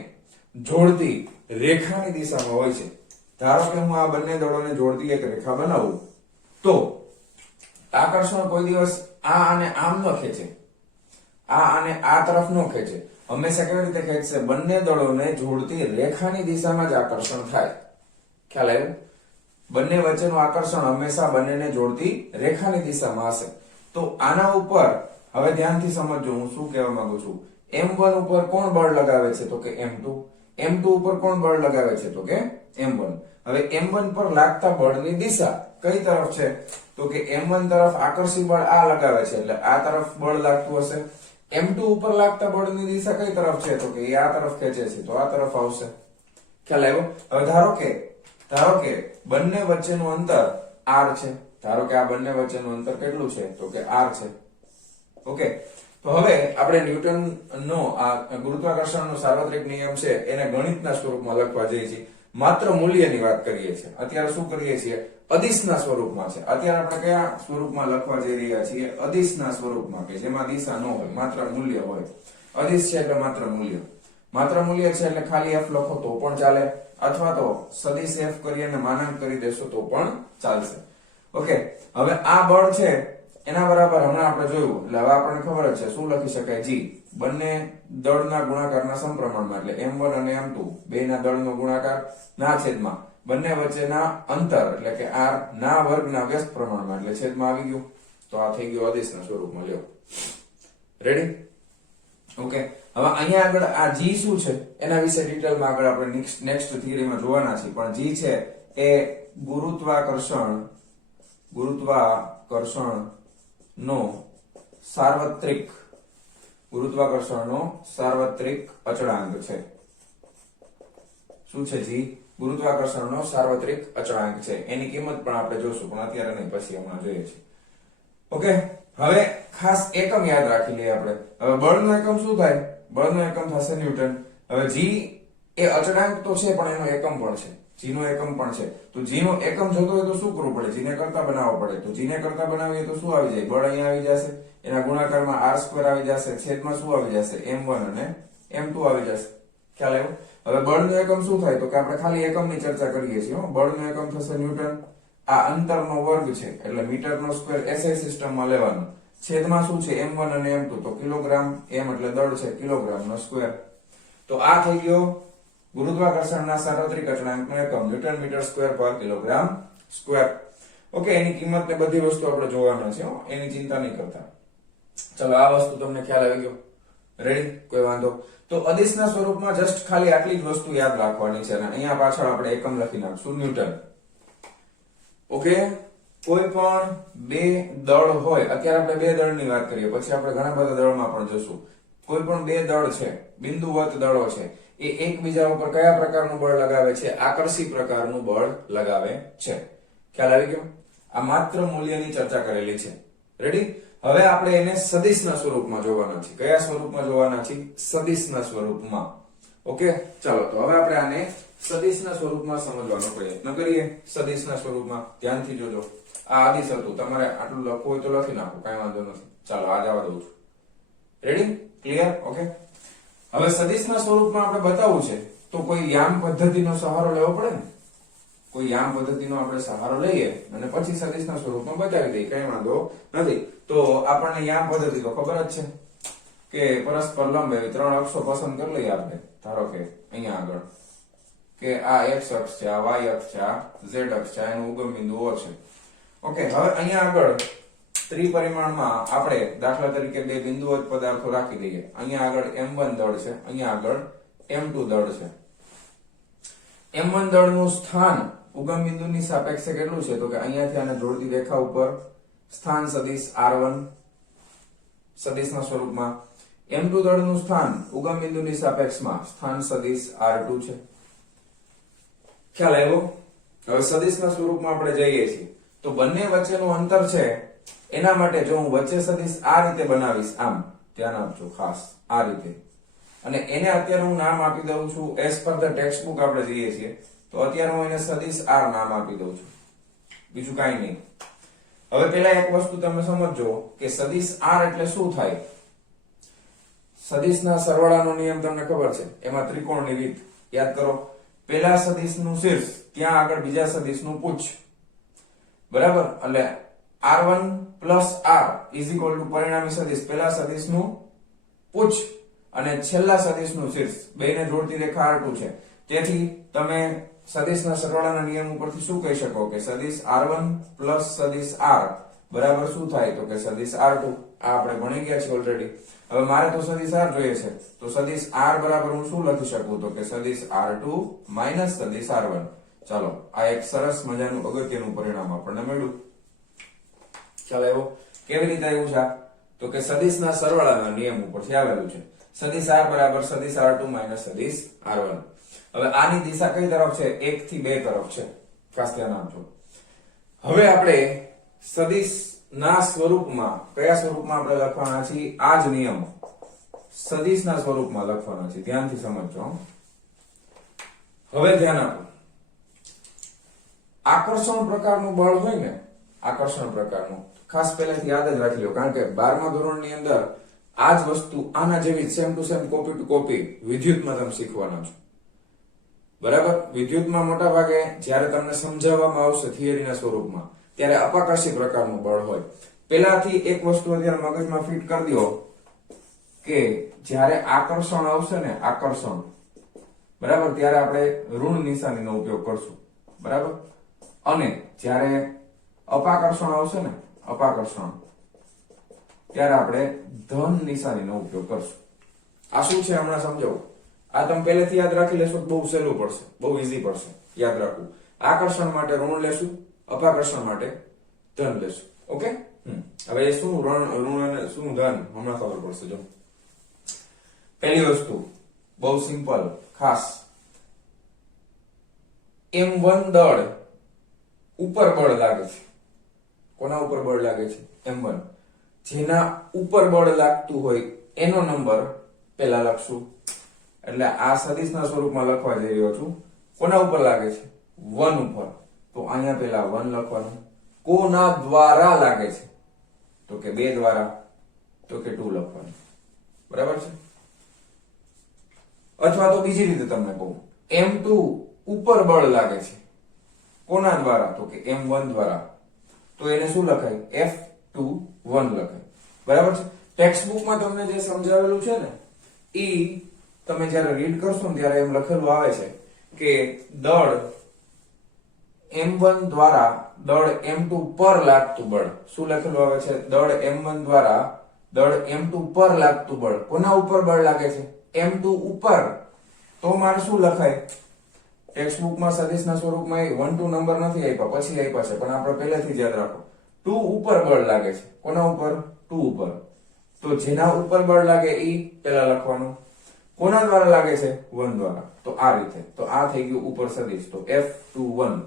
જોડતી રેખાની દિશામાં હોય છે. ધારો કે હું આ બંને દળોને જોડતી એક રેખા બનાવું તો આકર્ષણ કોઈ દિવસ આ અને આમ ન ખેંચે, આ અને આ તરફ ન ખેંચે. હંમેશા કેવી રીતે ખેંચશે? બંને દળોને જોડતી રેખાની દિશામાં જ આકર્ષણ થાય. ખ્યાલ આવ્યો? બંને વચ્ચેનું આકર્ષણ હંમેશા બંનેને જોડતી રેખાની દિશામાં હશે. તો આના ઉપર હવે ધ્યાનથી સમજજો હું શું કહેવા માંગુ છું. m1 ઉપર કોણ બળ લગાવે છે તો કે m2, m2 ઉપર કોણ બળ લગાવે છે તો કે m1. હવે m1 પર લાગતા બળની દિશા કઈ તરફ છે તો કે m1 તરફ આકર્ષી બળ આ લગાવે છે એટલે આ તરફ બળ લાગતું હશે. m2 ઉપર લાગતા બળની દિશા કઈ તરફ છે તો કે એ આ તરફ ખેંચે છે તો આ તરફ આવશે. ખ્યાલ આવ્યો? હવે ધારો કે બંને વચ્ચેનું અંતર r છે. ધારો કે આ બંને વચ્ચેનું અંતર કેટલું છે તો કે r છે. ઓકે, તો હવે આપણે ન્યૂટનનો આ ગુરુત્વાકર્ષણનો સાર્વત્રિક નિયમ છે એને ગણિતના સ્વરૂપમાં લખવા જઈએ છીએ. માત્ર મૂલ્યની વાત કરીએ છીએ. અત્યારે શું કરીએ છીએ? અદિશના સ્વરૂપમાં છે. અત્યારે આપણે કયા સ્વરૂપમાં લખવા જઈ રહ્યા છીએ? અદિશના સ્વરૂપમાં, કે જેમાં દિશા ન હોય, માત્ર મૂલ્ય હોય. અદિશ છે એટલે માત્ર મૂલ્ય. માત્ર મૂલ્ય છે એટલે ખાલી f લખો તો પણ ચાલે, અથવા તો સદિશ f કરી અને માનાંક કરી દેશો તો પણ ચાલશે. ઓકે, હવે આ બળ છે એના બરાબર હમણાં આપણે જોયું એટલે હવે આપણને ખબર જ છે શું લખી શકાય? g. બંને દળના ગુણાકારના સમપ્રમાણમાં એટલે m1 અને m2 બેના દળનો ગુણાકાર ના છેદમાં બંને વચ્ચેના અંતર એટલે કે r ના વર્ગના વ્યસ્ત પ્રમાણમાં એટલે છેદમાં આવી ગયું. તો આ થઈ ગયું અદિશના સ્વરૂપમાં. લ્યો, રેડી? ઓકે, હવે અહીંયા આગળ આ g શું છે એના વિશે ડિટેલમાં આગળ આપણે નેક્સ્ટ થિયરીમાં જોવાના છીએ. પણ g છે એ ગુરુત્વાકર્ષણનો સાર્વત્રિક અચળાંક છે. શું છે? g ગુરુત્વાકર્ષણનો સાર્વત્રિક અચળાંક છે. એની કિંમત પણ આપણે જોશું, પણ અત્યારે નહીં, પછી હમણાં જોઈએ છીએ. ઓકે, હવે ખાસ એકમ યાદ રાખી લઈએ આપણે. હવે બળનો એકમ શું થાય? બળનો એકમ થશે ન્યૂટન. હવે g એ અચળાંક તો છે પણ એનો એકમ પણ છે. g નો એકમ પણ છે. તો g નો એકમ જોતો હોય તો શું કરવું પડે? g ને કરતા બનાવવો પડે. તો g ને કરતા બનાવીએ તો શું આવી જાય? બળ અહીંયા આવી જશે, એના ગુણાકારમાં r² આવી જશે, છેદમાં શું આવી જશે? m1 અને m2 આવી જશે. ખ્યાલ આવ્યો? હવે બળનો એકમ શું થાય તો કે આપણે ખાલી એકમની ચર્ચા કરીએ છીએ. બળનો એકમ થશે ન્યૂટન. આ અંતરનો વર્ગ છે એટલે મીટરનો સ્ક્વેર SI સિસ્ટમમાં લેવાનો. છેદમાં શું છે? m1 અને m2 તો કિલોગ્રામ, m એટલે દળ છે, કિલોગ્રામનો સ્ક્વેર. તો આ થઈ ગયો ગુરુત્વાકર્ષણના સાર્વત્રિક અચળાંકનો એકમ, ન્યૂટન મીટર સ્ક્વેર પર કિલોગ્રામ સ્ક્વેર. ઓકે, એની કિંમત ને બધી વસ્તુ આપણે જોવાના છે, એની ચિંતા નહીં કરતા. ચલો, આ વસ્તુ તમને ખ્યાલ આવી ગયો? રેડી? કોઈ વાંધો? તો અદિશના સ્વરૂપમાં જસ્ટ ખાલી આટલી જ વસ્તુ યાદ રાખવાની છે અને અહીંયા પાછળ આપણે એકમ લખી નાખશું, ન્યૂટન. ઓકે, કોઈ પણ બે દળ હોય, અત્યારે આપણે બે દળની વાત કરીએ, પછી આપણે ઘણા બધા દળમાં પણ જશું. કોઈ પણ બે દળ છે, બિંદુવત દળો છે, એ એકબીજા ઉપર કયા પ્રકારનું બળ લગાવે છે? આકર્ષી પ્રકારનું બળ લગાવે છે. ખ્યાલ આવી ગયો? આ માત્ર મૂલ્યની ચર્ચા કરેલી છે. રેડી? હવે આપણે એને સદિશના સ્વરૂપમાં જોવાના છે. કયા સ્વરૂપમાં જોવાના છે? સદિશના સ્વરૂપમાં. ઓકે, ચાલો, તો હવે આપણે આને સદિશના સ્વરૂપમાં સમજવાનો પ્રયત્ન કરીએ. સદિશના સ્વરૂપમાં ધ્યાનથી જોજો. આ આદિશ હતું, તમારે આટલું લખવું હોય તો લખી નાખો, કઈ વાંધો નથી. ચાલો, આ જવા દઉં છું. રેડી? ક્લિયર? ઓકે, હવે સદિશના સ્વરૂપમાં આપણે બતાવવું છે તો કોઈ યામ પદ્ધતિનો સહારો લેવો પડે ને. કોઈ યામ પદ્ધતિનો આપણે સહારો લઈએ અને પછી સદિશના સ્વરૂપમાં બતાવી દઈએ, કઈ વાંધો નથી. તો આપણને યામ પદ્ધતિ તો ખબર જ છે કે પરસ્પર લંબ એવી ત્રણ અક્ષો પસંદ કરી લઈએ આપણે. ધારો કે અહીંયા આગળ કે આ x અક્ષ છે, આ y અક્ષ છે, આ z અક્ષ છે, એનું ઉગમ બિંદુ O છે. ઓકે, હવે અહીંયા આગળ ત્રિપરિમાણમાં આપણે દાખલા તરીકે બે બિંદુવત પદાર્થો રાખી દઈએ. અહીંયા આગળ m1 દળ છે, અહીંયા આગળ m2 દળ છે. m1 દળનું સ્થાન ઉગમ બિંદુની સાપેક્ષે કેટલું છે તો કે અહીંયાથી આને જોડતી રેખા ઉપર સ્થાન સદિશ r1 સદિશના સ્વરૂપમાં. m2 દળનું સ્થાન ઉગમ બિંદુની સાપેક્ષમાં સ્થાન સદિશ r2 છે. ખ્યાલ આવ્યો? હવે સદિશના સ્વરૂપમાં આપણે જઈએ છીએ તો બંને વચ્ચેનું અંતર છે એના માટે જો હું વચ્ચે સદિશ આ રીતે બનાવીશ, આમ ધ્યાન આપજો ખાસ, આ રીતે, અને એને અત્યારે હું નામ આપી દઉં છું as per the text book આપણે જઈએ છીએ તો અત્યારે હું એને સદિશ r નામ આપી દઉં છું, બીજું કાંઈ નહીં. હવે પેલા એક વસ્તુ તમે સમજો કે સદિશ r એટલે શું થાય. સદિશના સરવાળાનો નિયમ તમને ખબર છે, એમાં ત્રિકોણની રીત યાદ કરો. પેલા સદિશનું શીર્ષ, ત્યાં આગળ બીજા સદિશનું પુચ્છ, બરાબર? એટલે r1 plus r is equal to પરિણામી સદિશ, પેલા સદિશનું પુચ્છ અને છેલ્લા સદિશનું શીર્ષ, બેને જોડતી રેખા r2 છે. તેથી તમે સદિશના સરવાળાના નિયમ ઉપરથી શું કહી શકો કે સદિશ r1 પ્લસ સદિશ r બરાબર શું થાય તો કે સદિશ r2. આ આપણે ભણી ગયા છીએ ઓલરેડી. હવે મારે તો સદિશ r જોઈએ છે તો સદિશ r બરાબર હું શું લખી શકું તો કે સદિશ r2 માઈનસ સદિશ r1. ચાલો આ એક સરસ મજાનું અગત્યનું પરિણામ આપણને મળ્યું. ખ્યાલ આવ્યો? કેવી રીતે આવ્યું છે? તો કે સદિશના સરવાળાના નિયમ ઉપરથી આવેલું છે. સદિશ r બરાબર સદિશ r2 માઇનસ સદિશ r1. હવે આની દિશા કઈ તરફ છે? 1 થી 2 તરફ છે. ખાસ ધ્યાન આપજો. હવે આપણે સદિશના સ્વરૂપમાં કયા સ્વરૂપમાં આપણે લખવાના છીએ? આ જ નિયમ સદિશના સ્વરૂપમાં લખવાના છે. ધ્યાનથી સમજજો. હવે ધ્યાન આપો. આકર્ષણ પ્રકારનું બળ હોય ને, આકર્ષણ પ્રકારનું ખાસ પહેલાથી યાદ જ રાખી લો, કારણ કે 12મા ધોરણની અંદર આ જ વસ્તુ આના જેવી same to same copy to copy વિદ્યુતમાં તમે શીખવાના છો. બરાબર? વિદ્યુતમાં મોટા ભાગે જ્યારે તમને સમજાવવામાં આવશે થિયરીના સ્વરૂપમાં ત્યારે અપાકર્ષી પ્રકારનું બળ હોય. પહેલાથી એક વસ્તુ અત્યારે મગજમાં ફિટ કરી દો કે જ્યારે આકર્ષણ આવશે ને, આકર્ષણ, બરાબર, ત્યારે આપણે ઋણ નિશાનીનો ઉપયોગ કરશું. બરાબર? અને જ્યારે અપાકર્ષણ આવશે ને, અપાકર્ષણ, ત્યારે આપણે ધન નિશાનીનો ઉપયોગ કરશું. આ શું છે હમણાં સમજાવું. આ તમે પહેલેથી યાદ રાખી લેશો તો બહુ સહેલું પડશે, બહુ ઈઝી પડશે યાદ રાખવું. આકર્ષણ માટે ઋણ લેશું, અપાકર્ષણ માટે ધન લેશું. ઓકે? હવે એ શું ઋણ અને શું ધન હમણાં ખબર પડશે. જો પહેલી વસ્તુ બહુ સિમ્પલ, ખાસ M1 દળ ઉપર બળ લાગે છે. કોના ઉપર બળ લાગે છે? M1. જેના ઉપર બળ લાગતું હોય એનો નંબર પહેલા લખશું. એટલે આ સદિશના સ્વરૂપમાં લખવા જઈ રહ્યો છું. કોના ઉપર લાગે છે? 1 ઉપર. તો અહીંયા પહેલા 1 લખવાનું. કોના દ્વારા લાગે છે? તો કે 2 દ્વારા. તો કે 2 લખવાનું. બરાબર છે? અથવા તો બીજી રીતે તમને કહું, M2 ઉપર બળ લાગે છે. કોના દ્વારા? તો કે M1 દ્વારા. તો એને શું લખાય? F21 લખાય. બરાબર છે? ટેક્સ્ટ બુકમાં તમને જે સમજાવેલું છે ને ઈ તમે જ્યારે રીડ કરશો ને ત્યારે એમ લખેલું આવે છે કે દળ M1 દ્વારા દળ M2 પર લાગતું બળ. શું લખેલું આવે છે? દળ M1 દ્વારા દળ M2 પર લાગતું બળ. કોના ઉપર બળ લાગે છે? M2 ઉપર. તો મારે શું લખાય? ટેક્સ્ટ બુકમાં સદિશના સ્વરૂપમાં 1 2 નંબર નથી આપ્યા, પછી આપ્યા છે, પણ આપણે પહેલેથી જ યાદ રાખો. 2 ઉપર બળ લાગે છે. કોના ઉપર? 2 ઉપર. તો જેના ઉપર બળ લાગે ઈ પહેલા લખવાનું. કોના દ્વારા લાગે છે? 1 દ્વારા. તો આ રીતે. તો આ થઈ ગયું ઉપર સદિશ. તો F21.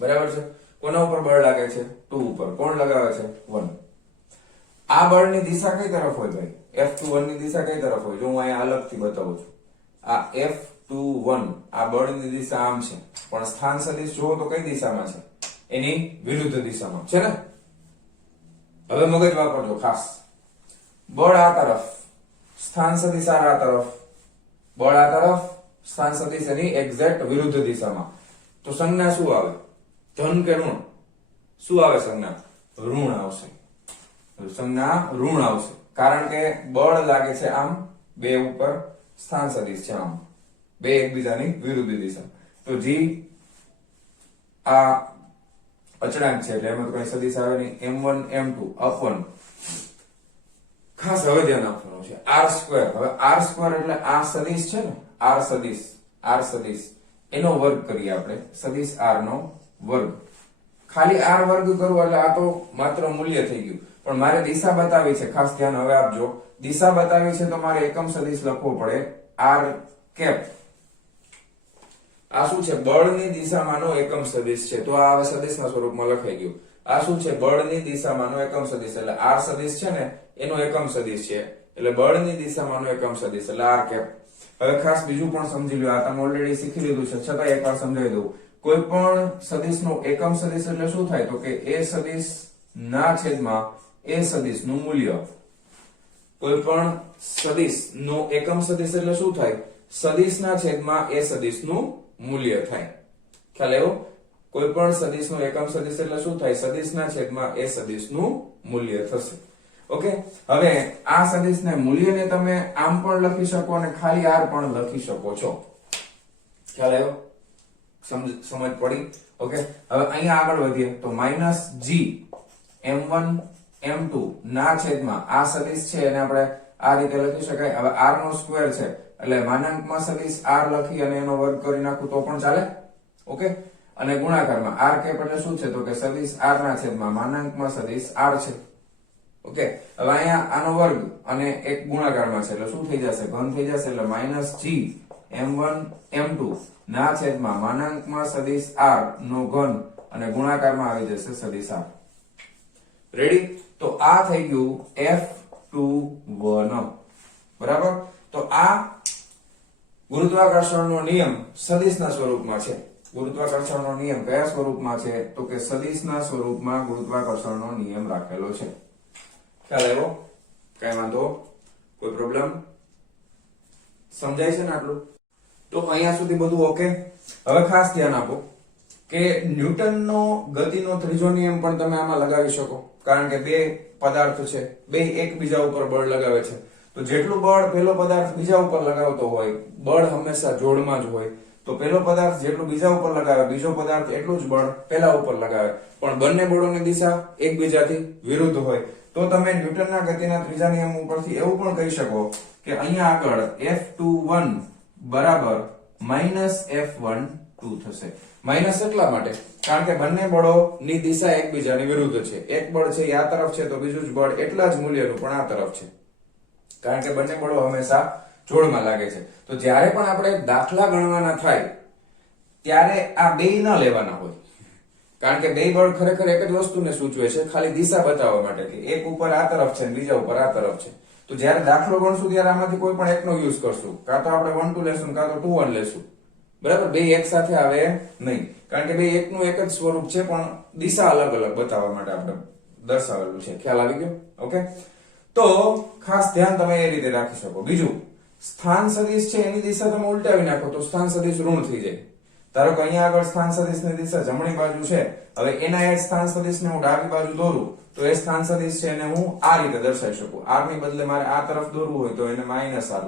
બરાબર છે? કોના ઉપર બળ લાગે છે? 2 ઉપર. કોણ લગાવે છે? 1. આ બળની દિશા કઈ તરફ હોય ભાઈ? F21 ની દિશા કઈ તરફ હોય? જો હું અહીંયા અલગથી બતાવું છું. આ F21 આ બળની દિશા આમ છે, પણ સ્થાન સદિશ જોવો તો કઈ દિશામાં છે? એની વિરુદ્ધ દિશામાં છે ને. હવે મગજ વાપરજો ખાસ. બળ આ તરફ, સ્થાન સદિશ આ તરફ. બળ આ તરફ, સ્થાન સદિશ એની એક્ઝેક્ટ વિરુદ્ધ દિશામાં. તો સંજ્ઞા શું આવે? ધન કે ઋણ? શું આવે સંજ્ઞા? ઋણ આવશે. સંજ્ઞા ઋણ આવશે, કારણ કે બળ લાગે છે આમ 2 ઉપર, સ્થાન સદિશ છે આમ 2 એકબીજાની વિરુદ્ધ દિશા. તો જી આ અચળાંક છે એટલે એમાં તો કઈ સદિશ આવે નહીં. M1 M2 અપન, ખાસ હવે ધ્યાન આપવાનું છે, R2. હવે R2 એટલે આ સદિશ છે ને, R સદિશ એનો વર્ગ કરીએ આપણે. સદિશ R નો વર્ગ. ખાલી R વર્ગ કરવું એટલે આ તો માત્ર મૂલ્ય થઈ ગયું, પણ મારે દિશા બતાવી છે. ખાસ ધ્યાન હવે આપજો. દિશા બતાવી છે તો મારે એકમ સદિશ લખવો પડે, R કેપ. આ શું છે? બળની દિશામાંનો એકમ સદિશ છે. તો આ હવે સદિશના સ્વરૂપમાં લખાઈ ગયું. આ શું છે? બળની દિશામાંનો એકમ સદિશ. એટલે R સદિશ છે ને એનો એકમ સદિશ છે, એટલે બળની દિશામાંનો એકમ સદિશ એટલે R કેપ. હવે ખાસ બીજું પણ સમજી લો. આ તમે ઓલરેડી શીખી લીધું છે, છતાં એકવાર સમજાવી દઉં. કોઈ પણ સદિશનો એકમ સદિશ એટલે શું થાય? તો કે એ સદિશ ના છેદમાં એ સદિશનું મૂલ્ય. કોઈ પણ સદિશનો એકમ સદિશ એટલે શું થાય? સદિશના છેદમાં એ સદિશનું મૂલ્ય થાય. ખ્યાલ આવ્યો? કોઈ પણ સદિશનો એકમ સદિશ એટલે શું થાય? સદિશના છેદમાં એ સદિશનું મૂલ્ય થશે. ઓકે? હવે આ સદિશને મૂલ્યને તમે આમ પણ લખી શકો અને ખાલી R પણ લખી શકો છો. ખ્યાલ આવ્યો? સમજ પડી? ઓકે? હવે અહીંયા આગળ વધીએ તો -G M1 M2 ના છેદમાં આ સદિશ છે એને આપણે આ રીતે લખી શકાય. હવે R નો સ્ક્વેર છે એટલે માનાંકમાં સદિશ R લખી અને એનો વર્ગ કરી નાખું તો પણ ચાલે. ઓકે, અને ગુણાકારમાં r કેપ એટલે શું છે? તો કે સદિશ r ના છેદમાં માનાંકમાં સદિશ r છે. ઓકે, હવે અહીંયા આનો વર્ગ અને એક ગુણાકારમાં છે એટલે શું થઈ જશે? ઘન થઈ જશે. એટલે -g m1 m2 ના છેદમાં માનાંકમાં સદિશ r નો ઘન અને ગુણાકારમાં આવી જશે સદિશ r. રેડી? તો આ થઈ ગયું F21. બરાબર? તો આ ગુરુત્વાકર્ષણનો નિયમ સદિશના સ્વરૂપમાં છે. ગુરુત્વાકર્ષણનો નિયમ કયા સ્વરૂપમાં છે? તો કે સદિશના સ્વરૂપમાં ગુરુત્વાકર્ષણનો નિયમ રાખેલો છે. ખ્યાલ આવ્યો? કઈ વાંધો? કોઈ પ્રોબ્લેમ? સમજાય છે ને આટલું? તો અહીંયા સુધી બધું ઓકે. હવે ખાસ ધ્યાન આપો કે ન્યૂટનનો ગતિનો ત્રીજો નિયમ પણ તમે આમાં લગાવી શકો, કારણ કે બે પદાર્થ છે, બે એકબીજા ઉપર બળ લગાવે છે. તો જેટલું બળ પેલો પદાર્થ બીજા ઉપર લગાવતો હોય, બળ હંમેશા જોડમાં જ હોય. તો પેલો પદાર્થ જેટલું બીજા ઉપર લગાવે, બીજો પદાર્થ એટલું જ બળ પેલા ઉપર લગાવે, પણ બંને બળોની દિશા એકબીજાથી વિરુદ્ધ હોય. તો તમે ન્યૂટનના ગતિના ત્રીજા નિયમ ઉપરથી એવું પણ કહી શકો કે અહીંયા આગળ F21 બરાબર -F12 થશે. માઇનસ એટલા માટે કારણ કે બંને બળોની દિશા એકબીજાની વિરુદ્ધ છે. એક બળ છે એ આ તરફ છે, તો બીજું જ બળ એટલા જ મૂલ્યનું પણ આ તરફ છે, કારણ કે બંને બળો હંમેશા જોડમાં લાગે છે. તો જ્યારે પણ આપણે દાખલા ગણવાના થાય ત્યારે આ બે ન લેવાના હોય, કારણ કે બે બળ ખરેખર એક જ વસ્તુને સૂચવે છે, ખાલી દિશા બતાવવા માટે કે એક ઉપર આ તરફ છે અને બીજા ઉપર આ તરફ છે. તો જ્યારે દાખલો ગણશું ત્યારે આમાંથી કોઈ પણ એકનો યુઝ કરશું, કાં તો આપણે 1 2 લેશું, કાં તો 2 1 લેશું. બરાબર? બે એક સાથે આવે નહીં, કારણ કે બે એકનું એક જ સ્વરૂપ છે, પણ દિશા અલગ અલગ બતાવવા માટે આપણે દર્શાવેલું છે. ખ્યાલ આવી ગયો? ઓકે, તો ખાસ ધ્યાન તમે એ રીતે રાખી શકો. બીજું, સ્થાન સદિશ છે એની દિશા તમે ઉલટાવી નાખો તો સ્થાન સદિશ ઋણ થઈ જાય. ધારો કે અહીંયા આગળ સ્થાન સદિશની દિશા જમણી બાજુ છે, હવે એના એ સ્થાન સદિશને હું ડાબી બાજુ દોરું તો એ સ્થાન સદિશ છે એને હું આ રીતે દર્શાવી શકું. r ની બદલે મારે આ તરફ દોરવું હોય તો એને -r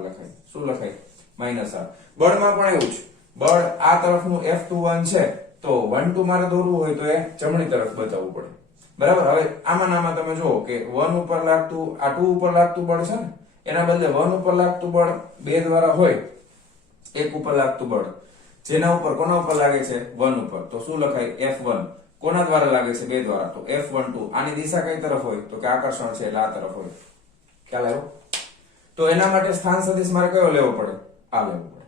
લખાય. શું લખાય? -r. બળમાં પણ એવું જ, બળ આ તરફનું F21 છે, તો 1 2 મારે દોરવું હોય તો એ જમણી તરફ બતાવવું પડે. બરાબર? હવે આમાં તમે જુઓ કે 1 ઉપર લાગતું, આ 2 ઉપર લાગતું બળ છે ને, એના બદલે 1 ઉપર લાગતું બળ 2 દ્વારા હોય, 1 ઉપર લાગતું બળ જેના ઉપર કોના ઉપર લાગે છે? 1 ઉપર, તો શું લખાય? F1. કોના દ્વારા લાગે છે? 2 દ્વારા, તો F12. આની દિશા કઈ તરફ હોય? તો કે આકર્ષણ છે એટલે આ તરફ હોય. ખ્યાલ આવ્યો? તો એના માટે સ્થાન સદિશ મારે કયો લેવો પડે? આ લેવો પડે.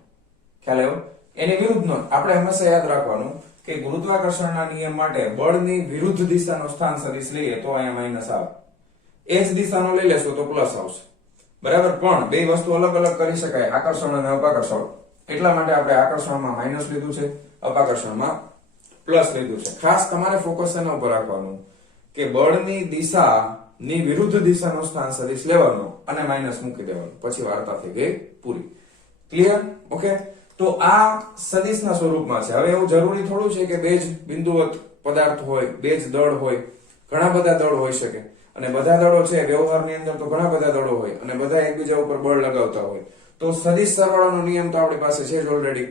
ખ્યાલ આવ્યો? એની વિરુદ્ધનો આપણે હંમેશા યાદ રાખવાનું કે ગુરુત્વાકર્ષણના નિયમ માટે બળની વિરુદ્ધ દિશાનો સ્થાન સદિશ લઈએ તો અહીંયા માઇનસ આવે, એ જ દિશાનો લઈ લેશો તો પ્લસ આવશે. બરાબર? પણ બે વસ્તુ અલગ અલગ કરી શકાય, આકર્ષણ અને અપાકર્ષણ. એટલા માટે આપણે આકર્ષણમાં માઇનસ લીધું છે, અપાકર્ષણમાં પ્લસ લીધું છે. ખાસ તમારે ફોકસ એના ઉપર રાખવાનું કે બળની દિશાની વિરુદ્ધ દિશાનો સ્થાન સદિશ લેવાનો અને માઇનસ મૂકી દેવાનું, પછી વાર્તા થઈ ગઈ પૂરી. ક્લિયર? ઓકે, તો આ સદિશના સ્વરૂપમાં છે. હવે એવું જરૂરી થોડું છે કે બે જ બિંદુવત પદાર્થ હોય, બે જ દળ હોય, ઘણા બધા દળ હોઈ શકે, અને બધા દળો છે વ્યવહારની અંદર તો ઘણા બધા દળો હોય અને બધા એકબીજા ઉપર બળ લગાવતા હોય, તો સદિશ સરવાળાનો નિયમ તો આપણી પાસે છે જ ઓલરેડી.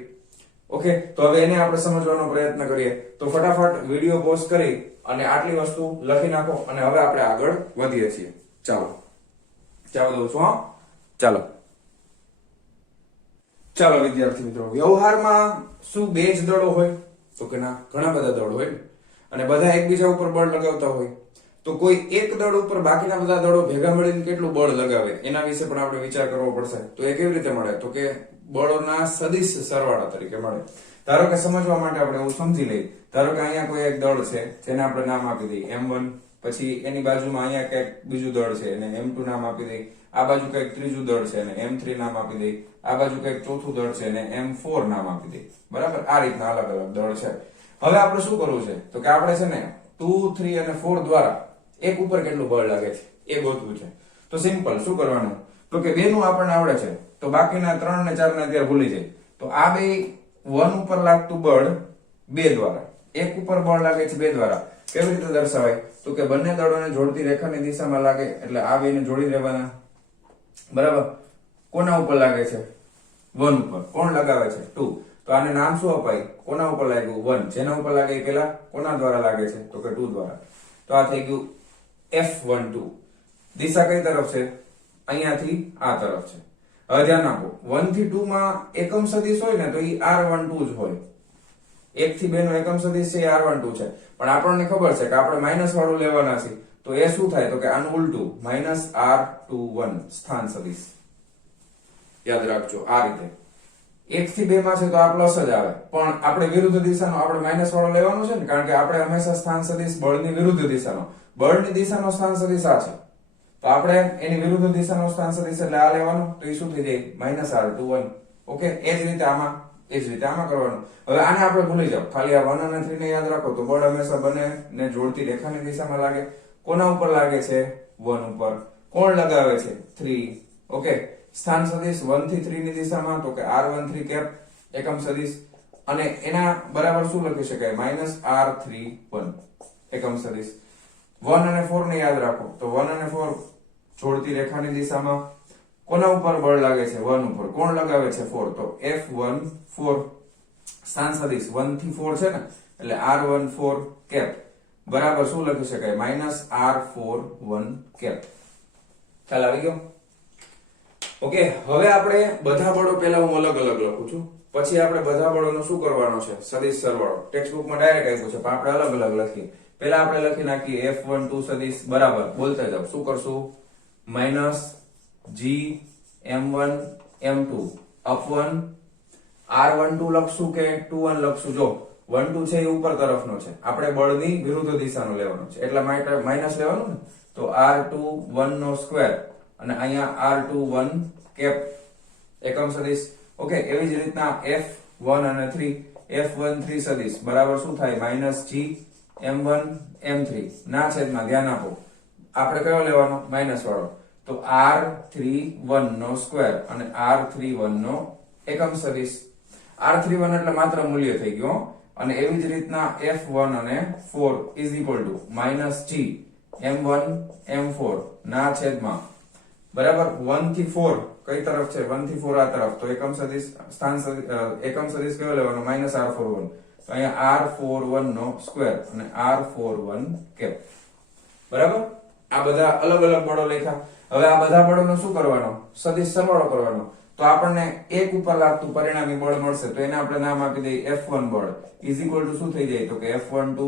ઓકે, તો હવે એને આપણે સમજવાનો પ્રયત્ન કરીએ. તો ફટાફટ વિડીયો પોઝ કરી અને આટલી વસ્તુ લખી નાખો અને હવે આપણે આગળ વધીએ છીએ. ચાલો દઉં છું. હા, ચાલો વિદ્યાર્થી મિત્રો, વ્યવહારમાં શું બે જ દળો હોય? તો કે ના, ઘણા બધા દળ હોય અને બધા એકબીજા ઉપર બળ લગાવતા હોય. તો કોઈ એક દળ ઉપર બાકીના બધા દળો ભેગા મળીને કેટલું બળ લગાવે એના વિશે પણ આપણે વિચાર કરવો પડશે. તો એ કેવી રીતે મળે? તો કે બળોના સદિશ સરવાળા તરીકે મળે. ધારો કે સમજવા માટે આપણે એવું સમજી લઈએ, ધારો કે અહીંયા કોઈ એક દળ છે જેને આપણે નામ આપી દઈએ M1, પછી એની બાજુમાં અહીંયા કઈક બીજું દળ છે એને M2 નામ આપી દઈએ, આ બાજુ કઈક ત્રીજું દળ છે એને M3 નામ આપી દઈએ, આ બાજુ કઈક ચોથું દળ છે એને M4 નામ આપી દઈએ. બરાબર? આ રીતના અલગ અલગ દળ છે. હવે આપણે શું કરવું છે? તો કે આપણે છે ને 2 3 અને 4 દ્વારા એક ઉપર કેટલું બળ લાગે છે એ ગોતવું છે. તો સિમ્પલ શું કરવાનું? તો કે બે નું આપણને આવડે છે, તો બાકીના 3 ને 4 ને અત્યારે ભૂલી જાય. તો આ બે 1 ઉપર લાગતું બળ 2 દ્વારા, એક ઉપર બળ લાગે છે 2 દ્વારા. કેવી રીતે દર્શાવાય? તો કે બંને દળોને જોડતી રેખાની દિશામાં લાગે એટલે આ બેને જોડી દેવાના. બરાબર? કોના ઉપર લાગે છે? 1 ઉપર. કોણ લગાવે છે? 2. તો આને નામ શું અપાય? કોના ઉપર લાગ્યું? 1. જેના ઉપર લાગે પેલા કોના દ્વારા લાગે છે? તો કે 2 દ્વારા. તો આ થઈ ગયું F12. દિશા કઈ તરફ છે? અહીંયાથી આ તરફ છે. હવે ધ્યાન આપો, 1 થી 2 માં એકમ સદિશ હોય ને તો એ R12 જ હોય. 1 થી 2 નો એકમ સદિશ છે એ r12 છે, પણ આપણને ખબર છે કે આપણે માઇનસ વાળું લેવાના છે, તો એ શું થાય તો કે આનું ઉલટું -r21 સ્થાન સદિશ. યાદ રાખજો આ રીતે 1 થી 2 માં છે તો આ પ્લસ જ આવે, પણ આપણે વિરુદ્ધ દિશાનો આપણે માઇનસ વાળો લેવાનો છે ને, કારણ કે આપણે હંમેશા સ્થાન સદિશ બળની વિરુદ્ધ દિશાનો, બળની દિશાનો સ્થાન સદિશ આ છે, તો આપણે એની વિરુદ્ધ દિશાનો સ્થાન સદિશ એટલે આ લેવાનો, તો એ શું થઈ જાય -r21. ઓકે, એ જ રીતે આમાં કરવાનું. હવે આને આપણે ભૂલી જાવ, ખાલી આ 1 અને 3 ને યાદ રાખો તો બળ હંમેશા બંને ને જોડતી રેખાની દિશામાં લાગે. કોના ઉપર લાગે છે? 1 ઉપર. કોણ લગાવે છે? 3. ઓકે, સ્થાન સદિશ 1 થી 3 ની દિશામાં તો કે r13 કેપ એકમ સદિશ, અને એના બરાબર શું લખી શકાય? -r31 એકમ સદિશ. 1 અને 4 ને યાદ રાખો તો 1 અને 4 જોડતી રેખાની દિશામાં. કોના ઉપર બળ લાગે છે? 1 ઉપર. કોણ લગાવે છે? 4. તો f14 સ્થાન સદિશ 1 થી 4 છે ને, એટલે r14 કેપ બરાબર શું લખી શકાય? -r41 cap. ખ્યાલ આવી ગયો? ઓકે, હવે આપણે બધા બળો પહેલા હું અલગ અલગ લખું છું, પછી આપણે બધા બળોનો શું કરવાનો છે? સદિશ સરવાળો. ટેક્સ્ટ બુકમાં ડાયરેક્ટ આપ્યું છે, પણ આપણે અલગ અલગ લખીએ. પહેલા આપણે લખી નાખીએ f12 સદિશ બરાબર, બોલતા જાવ, શું કરશું? -g m1 m2 upon r12 લખશું કે 21 લખશું? જો 12 છે એ ઉપર તરફનો છે, આપણે બળની વિરુદ્ધ દિશાનો લેવાનો છે, એટલા માટે માઈનસ લેવાનું ને, તો r21 નો સ્ક્વેર અને અહીંયા r21 કેપ એકમ સદિશ. ઓકે, એવી જ રીતના f1 અને 3 f13 સદિશ બરાબર શું થાય? -g m1 m3 ના છેદમાં ધ્યાન આપો, આપણે કયો લેવાનો? માઇનસ વાળો, તો r31 નો સ્ક્વેર અને r31 નો એકમ સદિશ. r31 એટલે માત્ર મૂલ્ય થઈ ગયો, અને એવી જ રીતના f1 અને 4 is equal to -g m1 m4 ના છેદમાં બરાબર 1 થી 4 કઈ તરફ છે? 1 થી 4 આ તરફ, તો એકમ સદિશ સ્થાન સદિશ એકમ સદિશ કયો લેવાનો? -r41, તો અહીંયા r41 નો સ્ક્વેર અને r41 કેપ. બરાબર, આ બધા અલગ અલગ બળો લખ્યા. હવે આ બધા બળોનો શું કરવાનો? સદિશ સરવાળો કરવાનો. તો આપણને એક ઉપર લાગતું પરિણામી બળ મળશે, તો એને આપણે નામ આપી દઈએ f1 બળ ઇઝ ઇક્વલ ટુ શું થઈ જાય? તો કે f12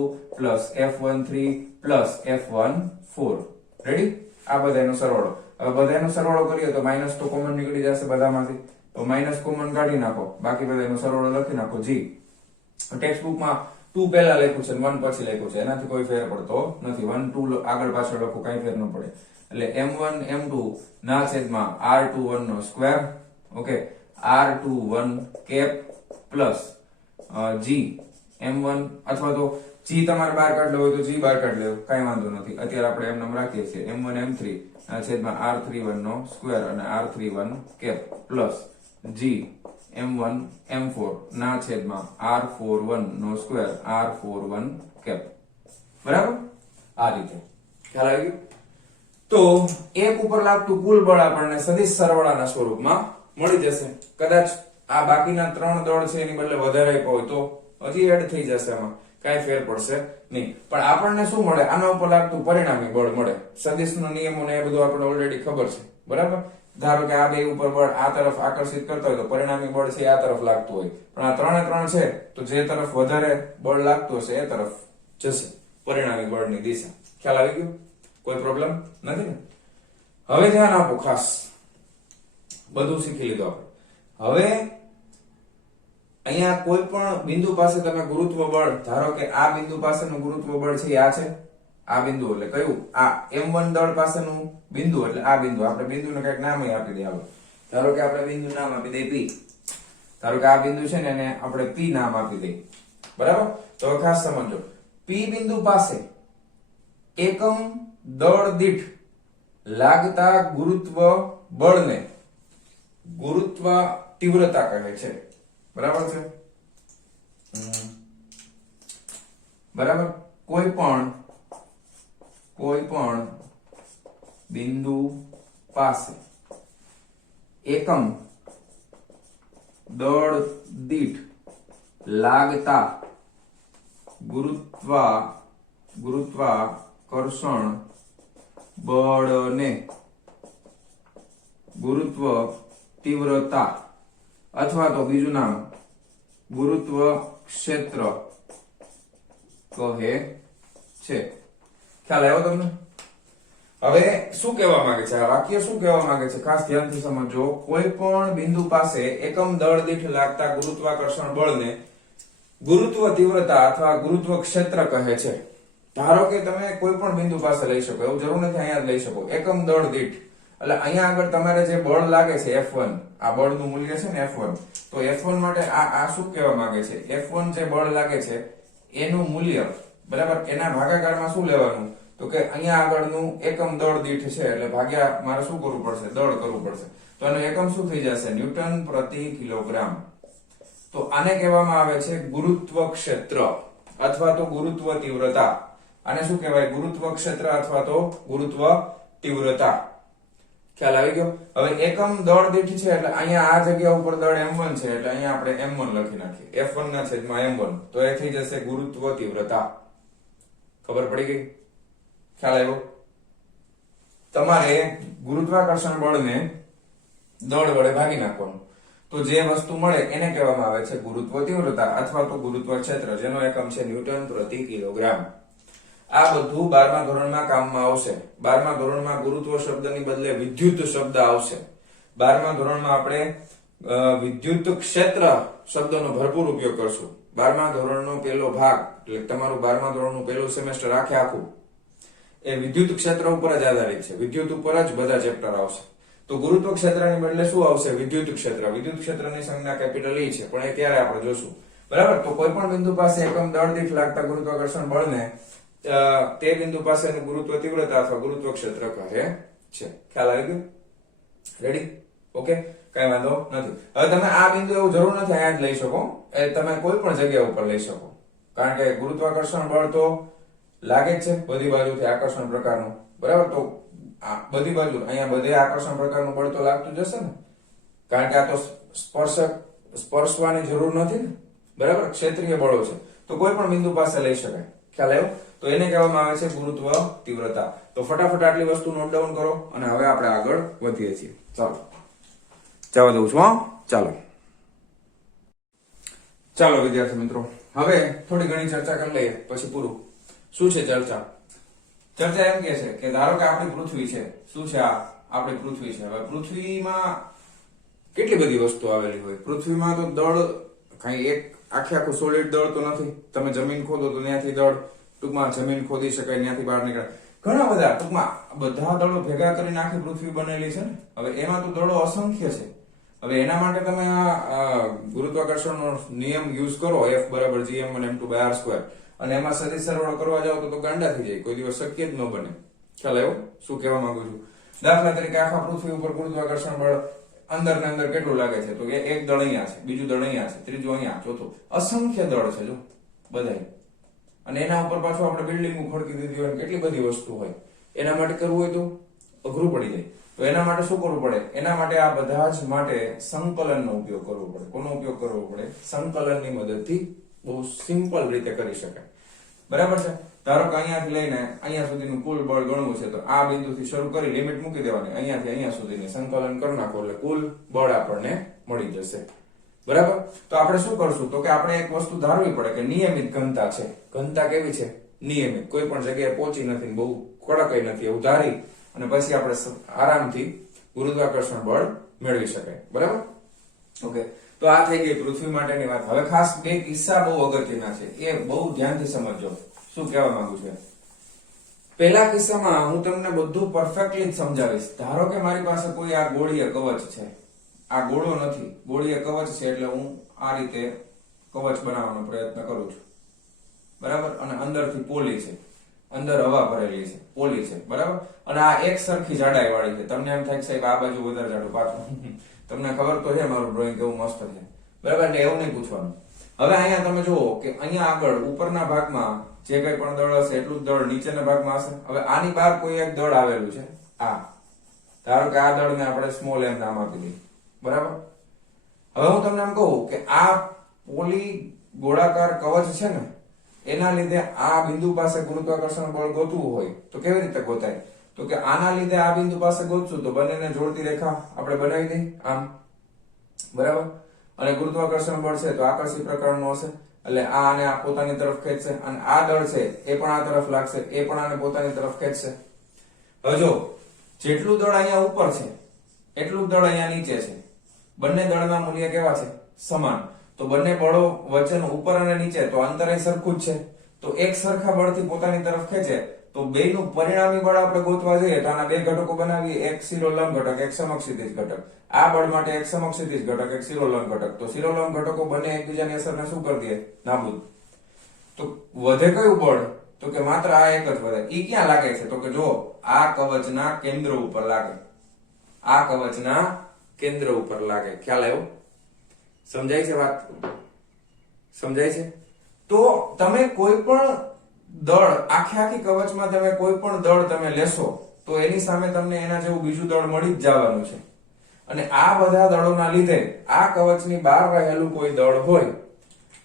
f13 f14. રેડી? આ બધાનો સરવાળો. હવે બધાનો સરવાળો કરીએ તો માઈનસ તો કોમન નીકળી જશે બધામાંથી, તો માઈનસ કોમન કાઢી નાખો, બાકી બધાનો સરવાળો લખી નાખો g. ટેક્સ્ટ બુકમાં 2 પહેલા લખ્યું છે, 1 પછી લખ્યું છે, એનાથી કોઈ ફેર પડતો નથી. 1 2 આગળ પાછળ લખો, કઈ ફેર ન પડે. એટલે m1 m2 ના છેદમાં r21 નો square. Okay, r21 cap plus g m1, અથવા તો g તમારે બહાર કાઢ લેવો હોય તો g બહાર કાઢ લેવો, કઈ વાંધો નથી. અત્યારે આપણે એમ નામ રાખીએ છીએ m1 m3 ના છેદમાં r31 નો સ્ક્વેર અને r31 cap plus g m1 m4 ના છેદમાં r41 નો સ્ક્વેર r41 કેપ. બરાબર, આ રીતે ખ્યાલ આવી ગયો? તો એક ઉપર લાગતું કુલ બળ આપણને સદિશ સરવાળાના સ્વરૂપમાં મળી જશે. કદાચ આ બાકીના 3 દળ છે એની બદલે વધારે આપ્યો હોય તો હજી એડ થઈ જશે, આમાં કઈ ફેર પડશે નહીં. પણ આપણને શું મળે? આના ઉપર લાગતું પરિણામી બળ મળે. સદિશનો નિયમો ને એ બધું આપણે ઓલરેડી ખબર છે. બરાબર, ધારો કે આ બે ઉપર બળ આ તરફ આકર્ષિત કરતા હોય તો પરિણામી બળ છે આ તરફ લાગતું હોય, પણ આ 3 છે તો જે તરફ વધારે બળ લાગતું હશે એ તરફ જશે પરિણામી બળની દિશા. ખ્યાલ આવી ગયો? કોઈ પ્રોબ્લેમ નથી ને? હવે ધ્યાન આપો, ખાસ બધું શીખી લીધું આપણે. હવે અહીંયા કોઈ પણ બિંદુ પાસે તમે ગુરુત્વ બળ, ધારો કે આ બિંદુ પાસેનું ગુરુત્વ બળ છે આ છે, આ બિંદુ એટલે કયું? આ m1 દળ પાસેનું બિંદુ એટલે આ બિંદુ. આપણે બિંદુને કઈક નામ આપી દઈએ. હાલો, ધારો કે આપણે બિંદુ નામ આપી દઈએ p. ધારો કે આ બિંદુ છે ને એને આપણે p નામ આપી દઈએ. બરાબર, તો ખાસ સમજો, p બિંદુ પાસે એકમ દળ દીઠ લાગતા ગુરુત્વ બળને ગુરુત્વ તીવ્રતા કહે છે. બરાબર છે? બરાબર, કોઈ પણ બિંદુ પાસે એકમ દળ દીઠ લાગતા ગુરુત્વાકર્ષણ બળને ગુરુત્વ તીવ્રતા, અથવા તો બીજું નામ ગુરુત્વ ક્ષેત્ર કહે છે. ખ્યાલ આવ્યો તમને? હવે શું કહેવા માંગે છે આ વાક્ય? શું કહેવા માંગે છે ખાસ ધ્યાનથી સમજો. કોઈ પણ બિંદુ પાસે એકમ દળ દીઠ લાગતા ગુરુત્વાકર્ષણ બળને ગુરુત્વ તીવ્રતા અથવા ગુરુત્વ ક્ષેત્ર કહે છે. ધારો કે તમે કોઈ પણ બિંદુ પાસે લઈ શકો, એવું જરૂર નથી અહીંયા જ લઈ શકો. એકમ દળ દીઠ એટલે અહીંયા આગળ તમારે જે બળ લાગે છે F1, આ બળનું મૂલ્ય છે ને F1, તો F1 માટે આ શું કહેવા માંગે છે? F1 જે બળ લાગે છે એનું મૂલ્ય, બરાબર, એના ભાગાકારમાં શું લેવાનું? તો કે અહીંયા આગળનું એકમ દળ દીઠ છે એટલે ભાગ્યા મારે શું કરવું પડશે? દળ કરવું પડશે. તો એનો એકમ શું થઈ જશે? ન્યૂટન પ્રતિ કિલોગ્રામ. તો આને કહેવામાં આવે છે ગુરુત્વ ક્ષેત્ર અથવા તો ગુરુત્વ તીવ્રતા. આને શું કહેવાય? ગુરુત્વ ક્ષેત્ર અથવા તો ગુરુત્વ તીવ્રતા. ખ્યાલ આવી ગયો? હવે એકમ દળ દીઠ છે એટલે અહીંયા આ જગ્યા ઉપર દળ m1 છે એટલે અહીંયા આપણે m1 લખી નાખીએ. F1 ના છેદમાં m1, તો એ થઈ જશે ગુરુત્વ તીવ્રતા. ખબર પડી ગઈ? ખ્યાલ આવ્યો? તમારે ગુરુત્વાકર્ષણ બળને દળ વડે ભાગી નાખવાનું, તો જે વસ્તુ મળે એને કહેવામાં આવે છે ગુરુત્વ તીવ્રતા અથવા તો ગુરુત્વ ક્ષેત્ર, જેનો એકમ છે ન્યૂટન પ્રતિ કિલોગ્રામ. આ બધું 12મા ધોરણમાં કામમાં આવશે. 12મા ધોરણમાં ગુરુત્વ શબ્દની બદલે વિદ્યુત શબ્દ આવશે. 12મા ધોરણમાં આપણે વિદ્યુત ક્ષેત્ર શબ્દનો ભરપૂર ઉપયોગ કરશું. 12મા ધોરણનો પહેલો ભાગ એટલે તમારું 12મા ધોરણનું પહેલું સેમેસ્ટર આખું એ વિદ્યુત ક્ષેત્ર ઉપર જ આધારિત છે. વિદ્યુત ઉપર જ બધા ચેપ્ટર આવશે. તો ગુરુત્વ ક્ષેત્રની બદલે શું આવશે? વિદ્યુત ક્ષેત્ર. વિદ્યુત ક્ષેત્રની સંજ્ઞા કેપિટલ E છે, પણ એ ત્યારે આપણે જોશું. બરાબર? તો કોઈ પણ બિંદુ પાસે એકમ દળ દીઠ લાગતા ગુરુત્વાકર્ષણ બળને તે બિંદુ પાસેનું ગુરુત્વ તીવ્રતા અથવા ગુરુત્વ ક્ષેત્ર કહે છે. ખ્યાલ આવી ગયો? રેડી? ઓકે, કઈ વાંધો નથી. હવે તમે આ બિંદુ એવું જરૂર નથી અહીંયા જ લઈ શકો, એ તમે કોઈ પણ જગ્યા ઉપર લઈ શકો, કારણ કે ગુરુત્વાકર્ષણ બળ તો લાગે જ છે બધી બાજુથી આકર્ષણ પ્રકારનું. બરાબર? તો બધી બાજુ અહીંયા બધે આકર્ષણ પ્રકારનું બળ તો લાગતું જ હશે ને, કારણ કે આ તો સ્પર્શવાની જરૂર નથી ને. બરાબર? ક્ષેત્રીય બળો છે, તો કોઈ પણ બિંદુ પાસે લઈ શકાય. ખ્યાલ આવ્યો? તો એને કહેવામાં આવે છે ગુરુત્વ તીવ્રતા. તો ફટાફટ આટલી વસ્તુ નોટ ડાઉન કરો અને હવે આપણે આગળ વધીએ છીએ. ચાલો જવા દઉં છું. ચાલો વિદ્યાર્થી મિત્રો, હવે થોડી ઘણી ચર્ચા કરી લઈએ પછી પૂરું. શું છે ચર્ચા? ચર્ચા એમ કે છે કે ધારો કે આપણી પૃથ્વી છે. શું છે? આ આપણી પૃથ્વી છે. હવે પૃથ્વીમાં કેટલી બધી વસ્તુ આવેલી હોય. પૃથ્વીમાં તો દળ કઈ એક આખું સોલિડ દળ તો નથી. તમે જમીન ખોદો તો ત્યાંથી દળ, ટૂંકમાં જમીન ખોદી શકાય ત્યાંથી બહાર નીકળે, ઘણા બધા, ટૂંકમાં બધા દળો ભેગા કરીને આખી પૃથ્વી બનેલી છે ને. હવે એમાં તો દળો અસંખ્ય છે. હવે એના માટે તમે આ ગુરુત્વાકર્ષણનો નિયમ યુઝ કરો, F = gm1m2/r², અને એમાં સદિશ સરવાળો કરવા જાવ તો ગાંડા થઈ જાય. કોઈ દિવસ શક્ય જ ન બને. ખ્યાલ આવ્યો શું કહેવા માંગુ છું? દાખલા તરીકે આખા પૃથ્વી ઉપર ગુરુત્વાકર્ષણ બળ અંદર ને અંદર કેટલું લાગે છે? તો કે એક દળ અહીંયા છે, બીજું દળ અહીંયા છે, ત્રીજું અહીંયા, ચોથું, અસંખ્ય દળ છે જો બધાય. અને એના ઉપર પાછું આપણે બિલ્ડિંગો ખડકી દીધી હોય, કેટલી બધી વસ્તુ હોય. એના માટે કરવું હોય તો અઘરું પડી જાય. તો એના માટે શું કરવું પડે? એના માટે આ બધા જ માટે સંકલનનો ઉપયોગ કરવો પડે. કોનો ઉપયોગ કરવો પડે? સંકલનની મદદથી બહુ સિમ્પલ રીતે કરી શકાય. બરાબર છે? ધારો કે અહીંયાથી લઈને અહીંયા સુધીનું કુલ બળ ગણવું છે, તો આ બિંદુથી શરૂ કરી લિમિટ મૂકી દેવાની, અહીંયાથી અહીંયા સુધીની સંકલન કરી નાખો એટલે કુલ બળ આપણને મળી જશે. બરાબર? તો આપણે શું કરશું? તો કે આપણે એક વસ્તુ ધારવી પડે કે નિયમિત ઘનતા છે. ઘનતા કેવી છે? નિયમિત. કોઈ પણ જગ્યાએ પહોંચી નથી, બહુ કડક નથી, એવું ધારી અને પછી આપણે આરામથી ગુરુત્વાકર્ષણ બળ મેળવી શકાય. બરાબર? ઓકે, તો આ થઈ ગઈ પૃથ્વી માટેની વાત. હવે ખાસ બે કિસ્સા બહુ અગત્યના છે, એ બહુ ધ્યાનથી સમજજો. શું કહેવા માંગુ છે? પહેલા કિસ્સામાં હું તમને બધું પરફેક્ટલી જ સમજાવીશ. ધારો કે મારી પાસે કોઈ આ ગોળીય કવચ છે. આ ગોળો નથી, ગોળીય કવચ છે, એટલે હું આ રીતે કવચ બનાવવાનો પ્રયત્ન કરું છું. બરાબર? અને અંદરથી પોલી છે, અંદર હવા ભરેલી છે, પોલી છે. બરાબર? અને આ એક સરખી જાડાઈ વાળી છે. તમને એમ થાય કે સાહેબ આ બાજુ વધારે જાડું, પાછું તમને ખબર તો છે મારું ડ્રોઈંગ કેવું મસ્ત છે. બરાબર? એટલે એવું નહીં પૂછવાનું. હવે અહીંયા તમે જુઓ કે અહીંયા આગળ ઉપરના ભાગમાં જે કઈ પણ દળ હશે એટલું જ દળ નીચેના ભાગમાં હશે. હવે આની બહાર કોઈ એક દળ આવેલું છે. આ ધારો કે આ દળને આપણે સ્મોલ m નામ આપી દઈએ. બરાબર? હવે હું તમને એમ કહું કે આ પોલી ગોળાકાર કવચ છે ને, એના લીધે આ બિંદુ પાસે ગુરુત્વાકર્ષણ બળ ગોતવું હોય તો કેવી રીતે ગોતાય? તો કે આના લીધે આ બિંદુ પાસે ગોતશું તો બંનેને જોડતી રેખા આપણે બનાવી દઈએ આમ. બરાબર? અને ગુરુત્વાકર્ષણ બળ છે તો આકર્ષી પ્રકારનું હશે, એટલે આ અને આ પોતાની તરફ ખેંચશે, અને આ દળ છે એ પણ આ તરફ લાગશે, એ પણ આને પોતાની તરફ ખેંચશે. હવે જો જેટલું દળ અહીંયા ઉપર છે એટલું દળ અહીંયા નીચે છે, બંને દળના મૂલ્ય કેવા છે? સમાન. તો બંને બળો વચ્ચેનું ઉપર અને નીચે તો અંતર એ સરખું જ છે, તો એક સરખા બળથી પોતાની તરફ ખેંચે તો બેયનું પરિણામી બળ આપણે ગોતવા જઈએ તો આના બે ઘટકો બનાવીએ, એક શિરોલંબ ઘટક, એક સમક્ષિતિજ ઘટક. આ બળ માટે એક સમક્ષિતિજ ઘટક, એક શિરોલંબ ઘટક. તો શિરોલંબ ઘટકો બંને એકબીજાની અસરને શું કરી દે? નાબૂદ. તો વધે કયું બળ? તો કે માત્ર આ એક જ વધે. ઈ ક્યાં લાગે છે? તો કે જો આ કવચના કેન્દ્ર ઉપર લાગે, આ કવચના કેન્દ્ર ઉપર લાગે. ખ્યાલ આવ્યો? સમજાય છે વાત? સમજાય છે? તો તમે કોઈ પણ દળ આખી કવચમાં તમે કોઈ પણ દળ તમે લેશો તો એની સામે તમને એના જેવું બીજું દળ મળી જ જવાનું છે. અને આ બધા દળોના લીધે આ કવચની બહાર રહેલું કોઈ દળ હોય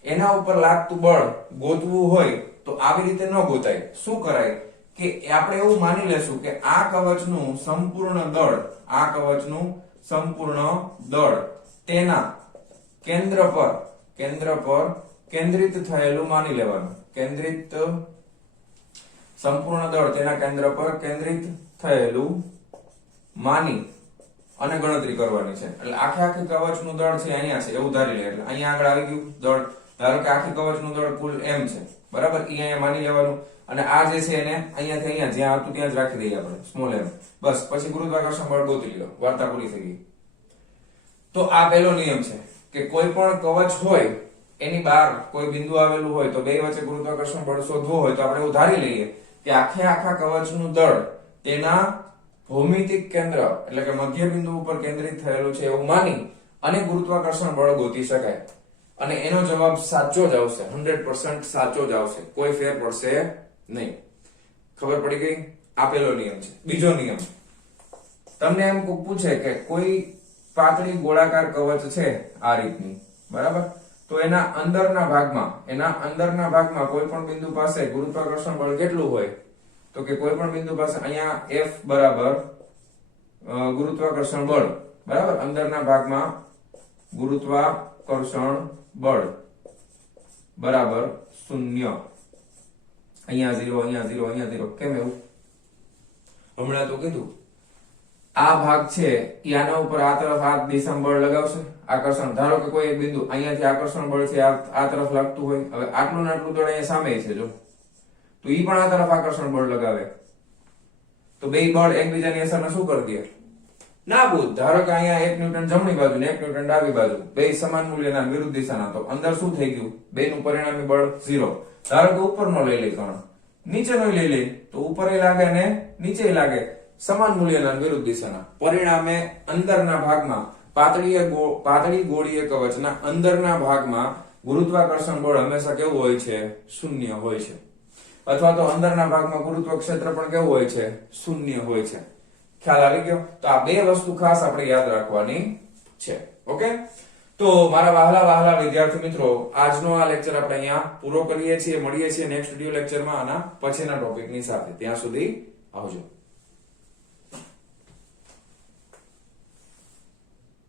એના ઉપર લાગતું બળ ગોતવું હોય તો આવી રીતે ન ગોતાય. શું કરાય કે આપણે એવું માની લેશું કે આ કવચનું સંપૂર્ણ દળ, આ કવચનું સંપૂર્ણ દળ તેના કેન્દ્ર પર કેન્દ્રિત થયેલું માની લેવાનું. કેન્દ્રિત સંપૂર્ણ દળ તેના કેન્દ્ર પર કેન્દ્રિત થયેલું માની અને ગણતરી કરવાની છે. એટલે આખી કવચનું દળ છે અહીંયા છે એવું ધારી લે. એટલે અહીંયા આગળ આવી ગયું દળ. ધારો કે આખી કવચનું દળ કુલ m છે, બરાબર? એ અહીંયા માની લેવાનું. અને આ જે છે એને અહીંયાથી અહીંયા જ્યાં હતું ત્યાં જ રાખી દઈએ આપણે, સ્મોલ m. બસ પછી ગુરુત્વાકર્ષણ બળ ગોતી લો. વાર્તા પૂરી થઈ ગઈ. તો આ પહેલો નિયમ છે કે કોઈ પણ કવચ હોય એની બહાર કોઈ બિંદુ આવેલું હોય તો બે વચ્ચે ગુરુત્વાકર્ષણ બળ શોધવું હોય તો આપણે એવું ધારી લઈએ કે આખા કવચનું દળ તેના ભૌમિતિક કેન્દ્ર એટલે કે મધ્ય બિંદુ ઉપર કેન્દ્રિત થયેલું છે એવું માની અને ગુરુત્વાકર્ષણ બળ ગોતી શકાય. અને એનો જવાબ સાચો જ આવશે, 100% સાચો જ આવશે, કોઈ ફેર પડશે નહીં. ખબર પડી ગઈ? આ પહેલો નિયમ છે. બીજો નિયમ, તમને એમ પૂછે કે કોઈ પાતળી ગોળાકાર કવચ છે આ રીતની, બરાબર? તો એના અંદરના ભાગમાં કોઈ પણ બિંદુ પાસે ગુરુત્વાકર્ષણ બળ કેટલું હોય? તો કે કોઈ પણ બિંદુ પાસે અહીંયા F બરાબર ગુરુત્વાકર્ષણ બળ, બરાબર? અંદરના ભાગમાં ગુરુત્વાકર્ષણ બળ બરાબર 0. અહીંયા 0, અહીંયા 0, અહીંયા 0. કેમ એવું? હમણાં તો કીધું આ ભાગ છે એ આના ઉપર આ તરફ આ દિશામાં બળ લગાવશે, આકર્ષણ. ધારો કે કોઈ એક બિંદુ અહીંયાથી આકર્ષણ બળ છે આ તરફ લાગતું હોય, હવે આટલું ને આટલું દળ અહીંયા સામે છે જો, તો ઈ પણ આ તરફ આકર્ષણ બળ લગાવે તો બે બળ એકબીજાની અસરને શું કરી દે? નાબૂદ. ધારો કે અહીંયા 1 ન્યૂટન જમણી બાજુ ને 1 ન્યૂટન ડાબી બાજુ, બે સમાન મૂલ્યના વિરુદ્ધ દિશાના, તો અંદર શું થઈ ગયું? બેનું પરિણામી બળ 0. ધારો કે ઉપરનો લઈ લે કણ, નીચેનો લઈ લે તો ઉપરે લાગે ને નીચે લાગે, સમાન મૂલ્યના વિરુદ્ધ દિશાના. પરિણામે અંદરના ભાગમાં પાતળી ગોળીય કવચના અંદરના ભાગમાં ગુરુત્વાકર્ષણ બળ હંમેશા કેવું હોય છે? 0 હોય છે. અથવા તો અંદરના ભાગમાં ગુરુત્વ ક્ષેત્ર પણ કેવું હોય છે? 0 હોય છે. ખ્યાલ આવી ગયો? તો આ બે વસ્તુ ખાસ આપણે યાદ રાખવાની છે. ઓકે? તો મારા વહાલા વિદ્યાર્થી મિત્રો, આજનો આ લેક્ચર આપણે અહીંયા પૂરો કરીએ છીએ. મળીએ છીએ નેક્સ્ટ વિડિયો લેક્ચરમાં આના પછીના ટોપિકની સાથે. ત્યાં સુધી આવજો.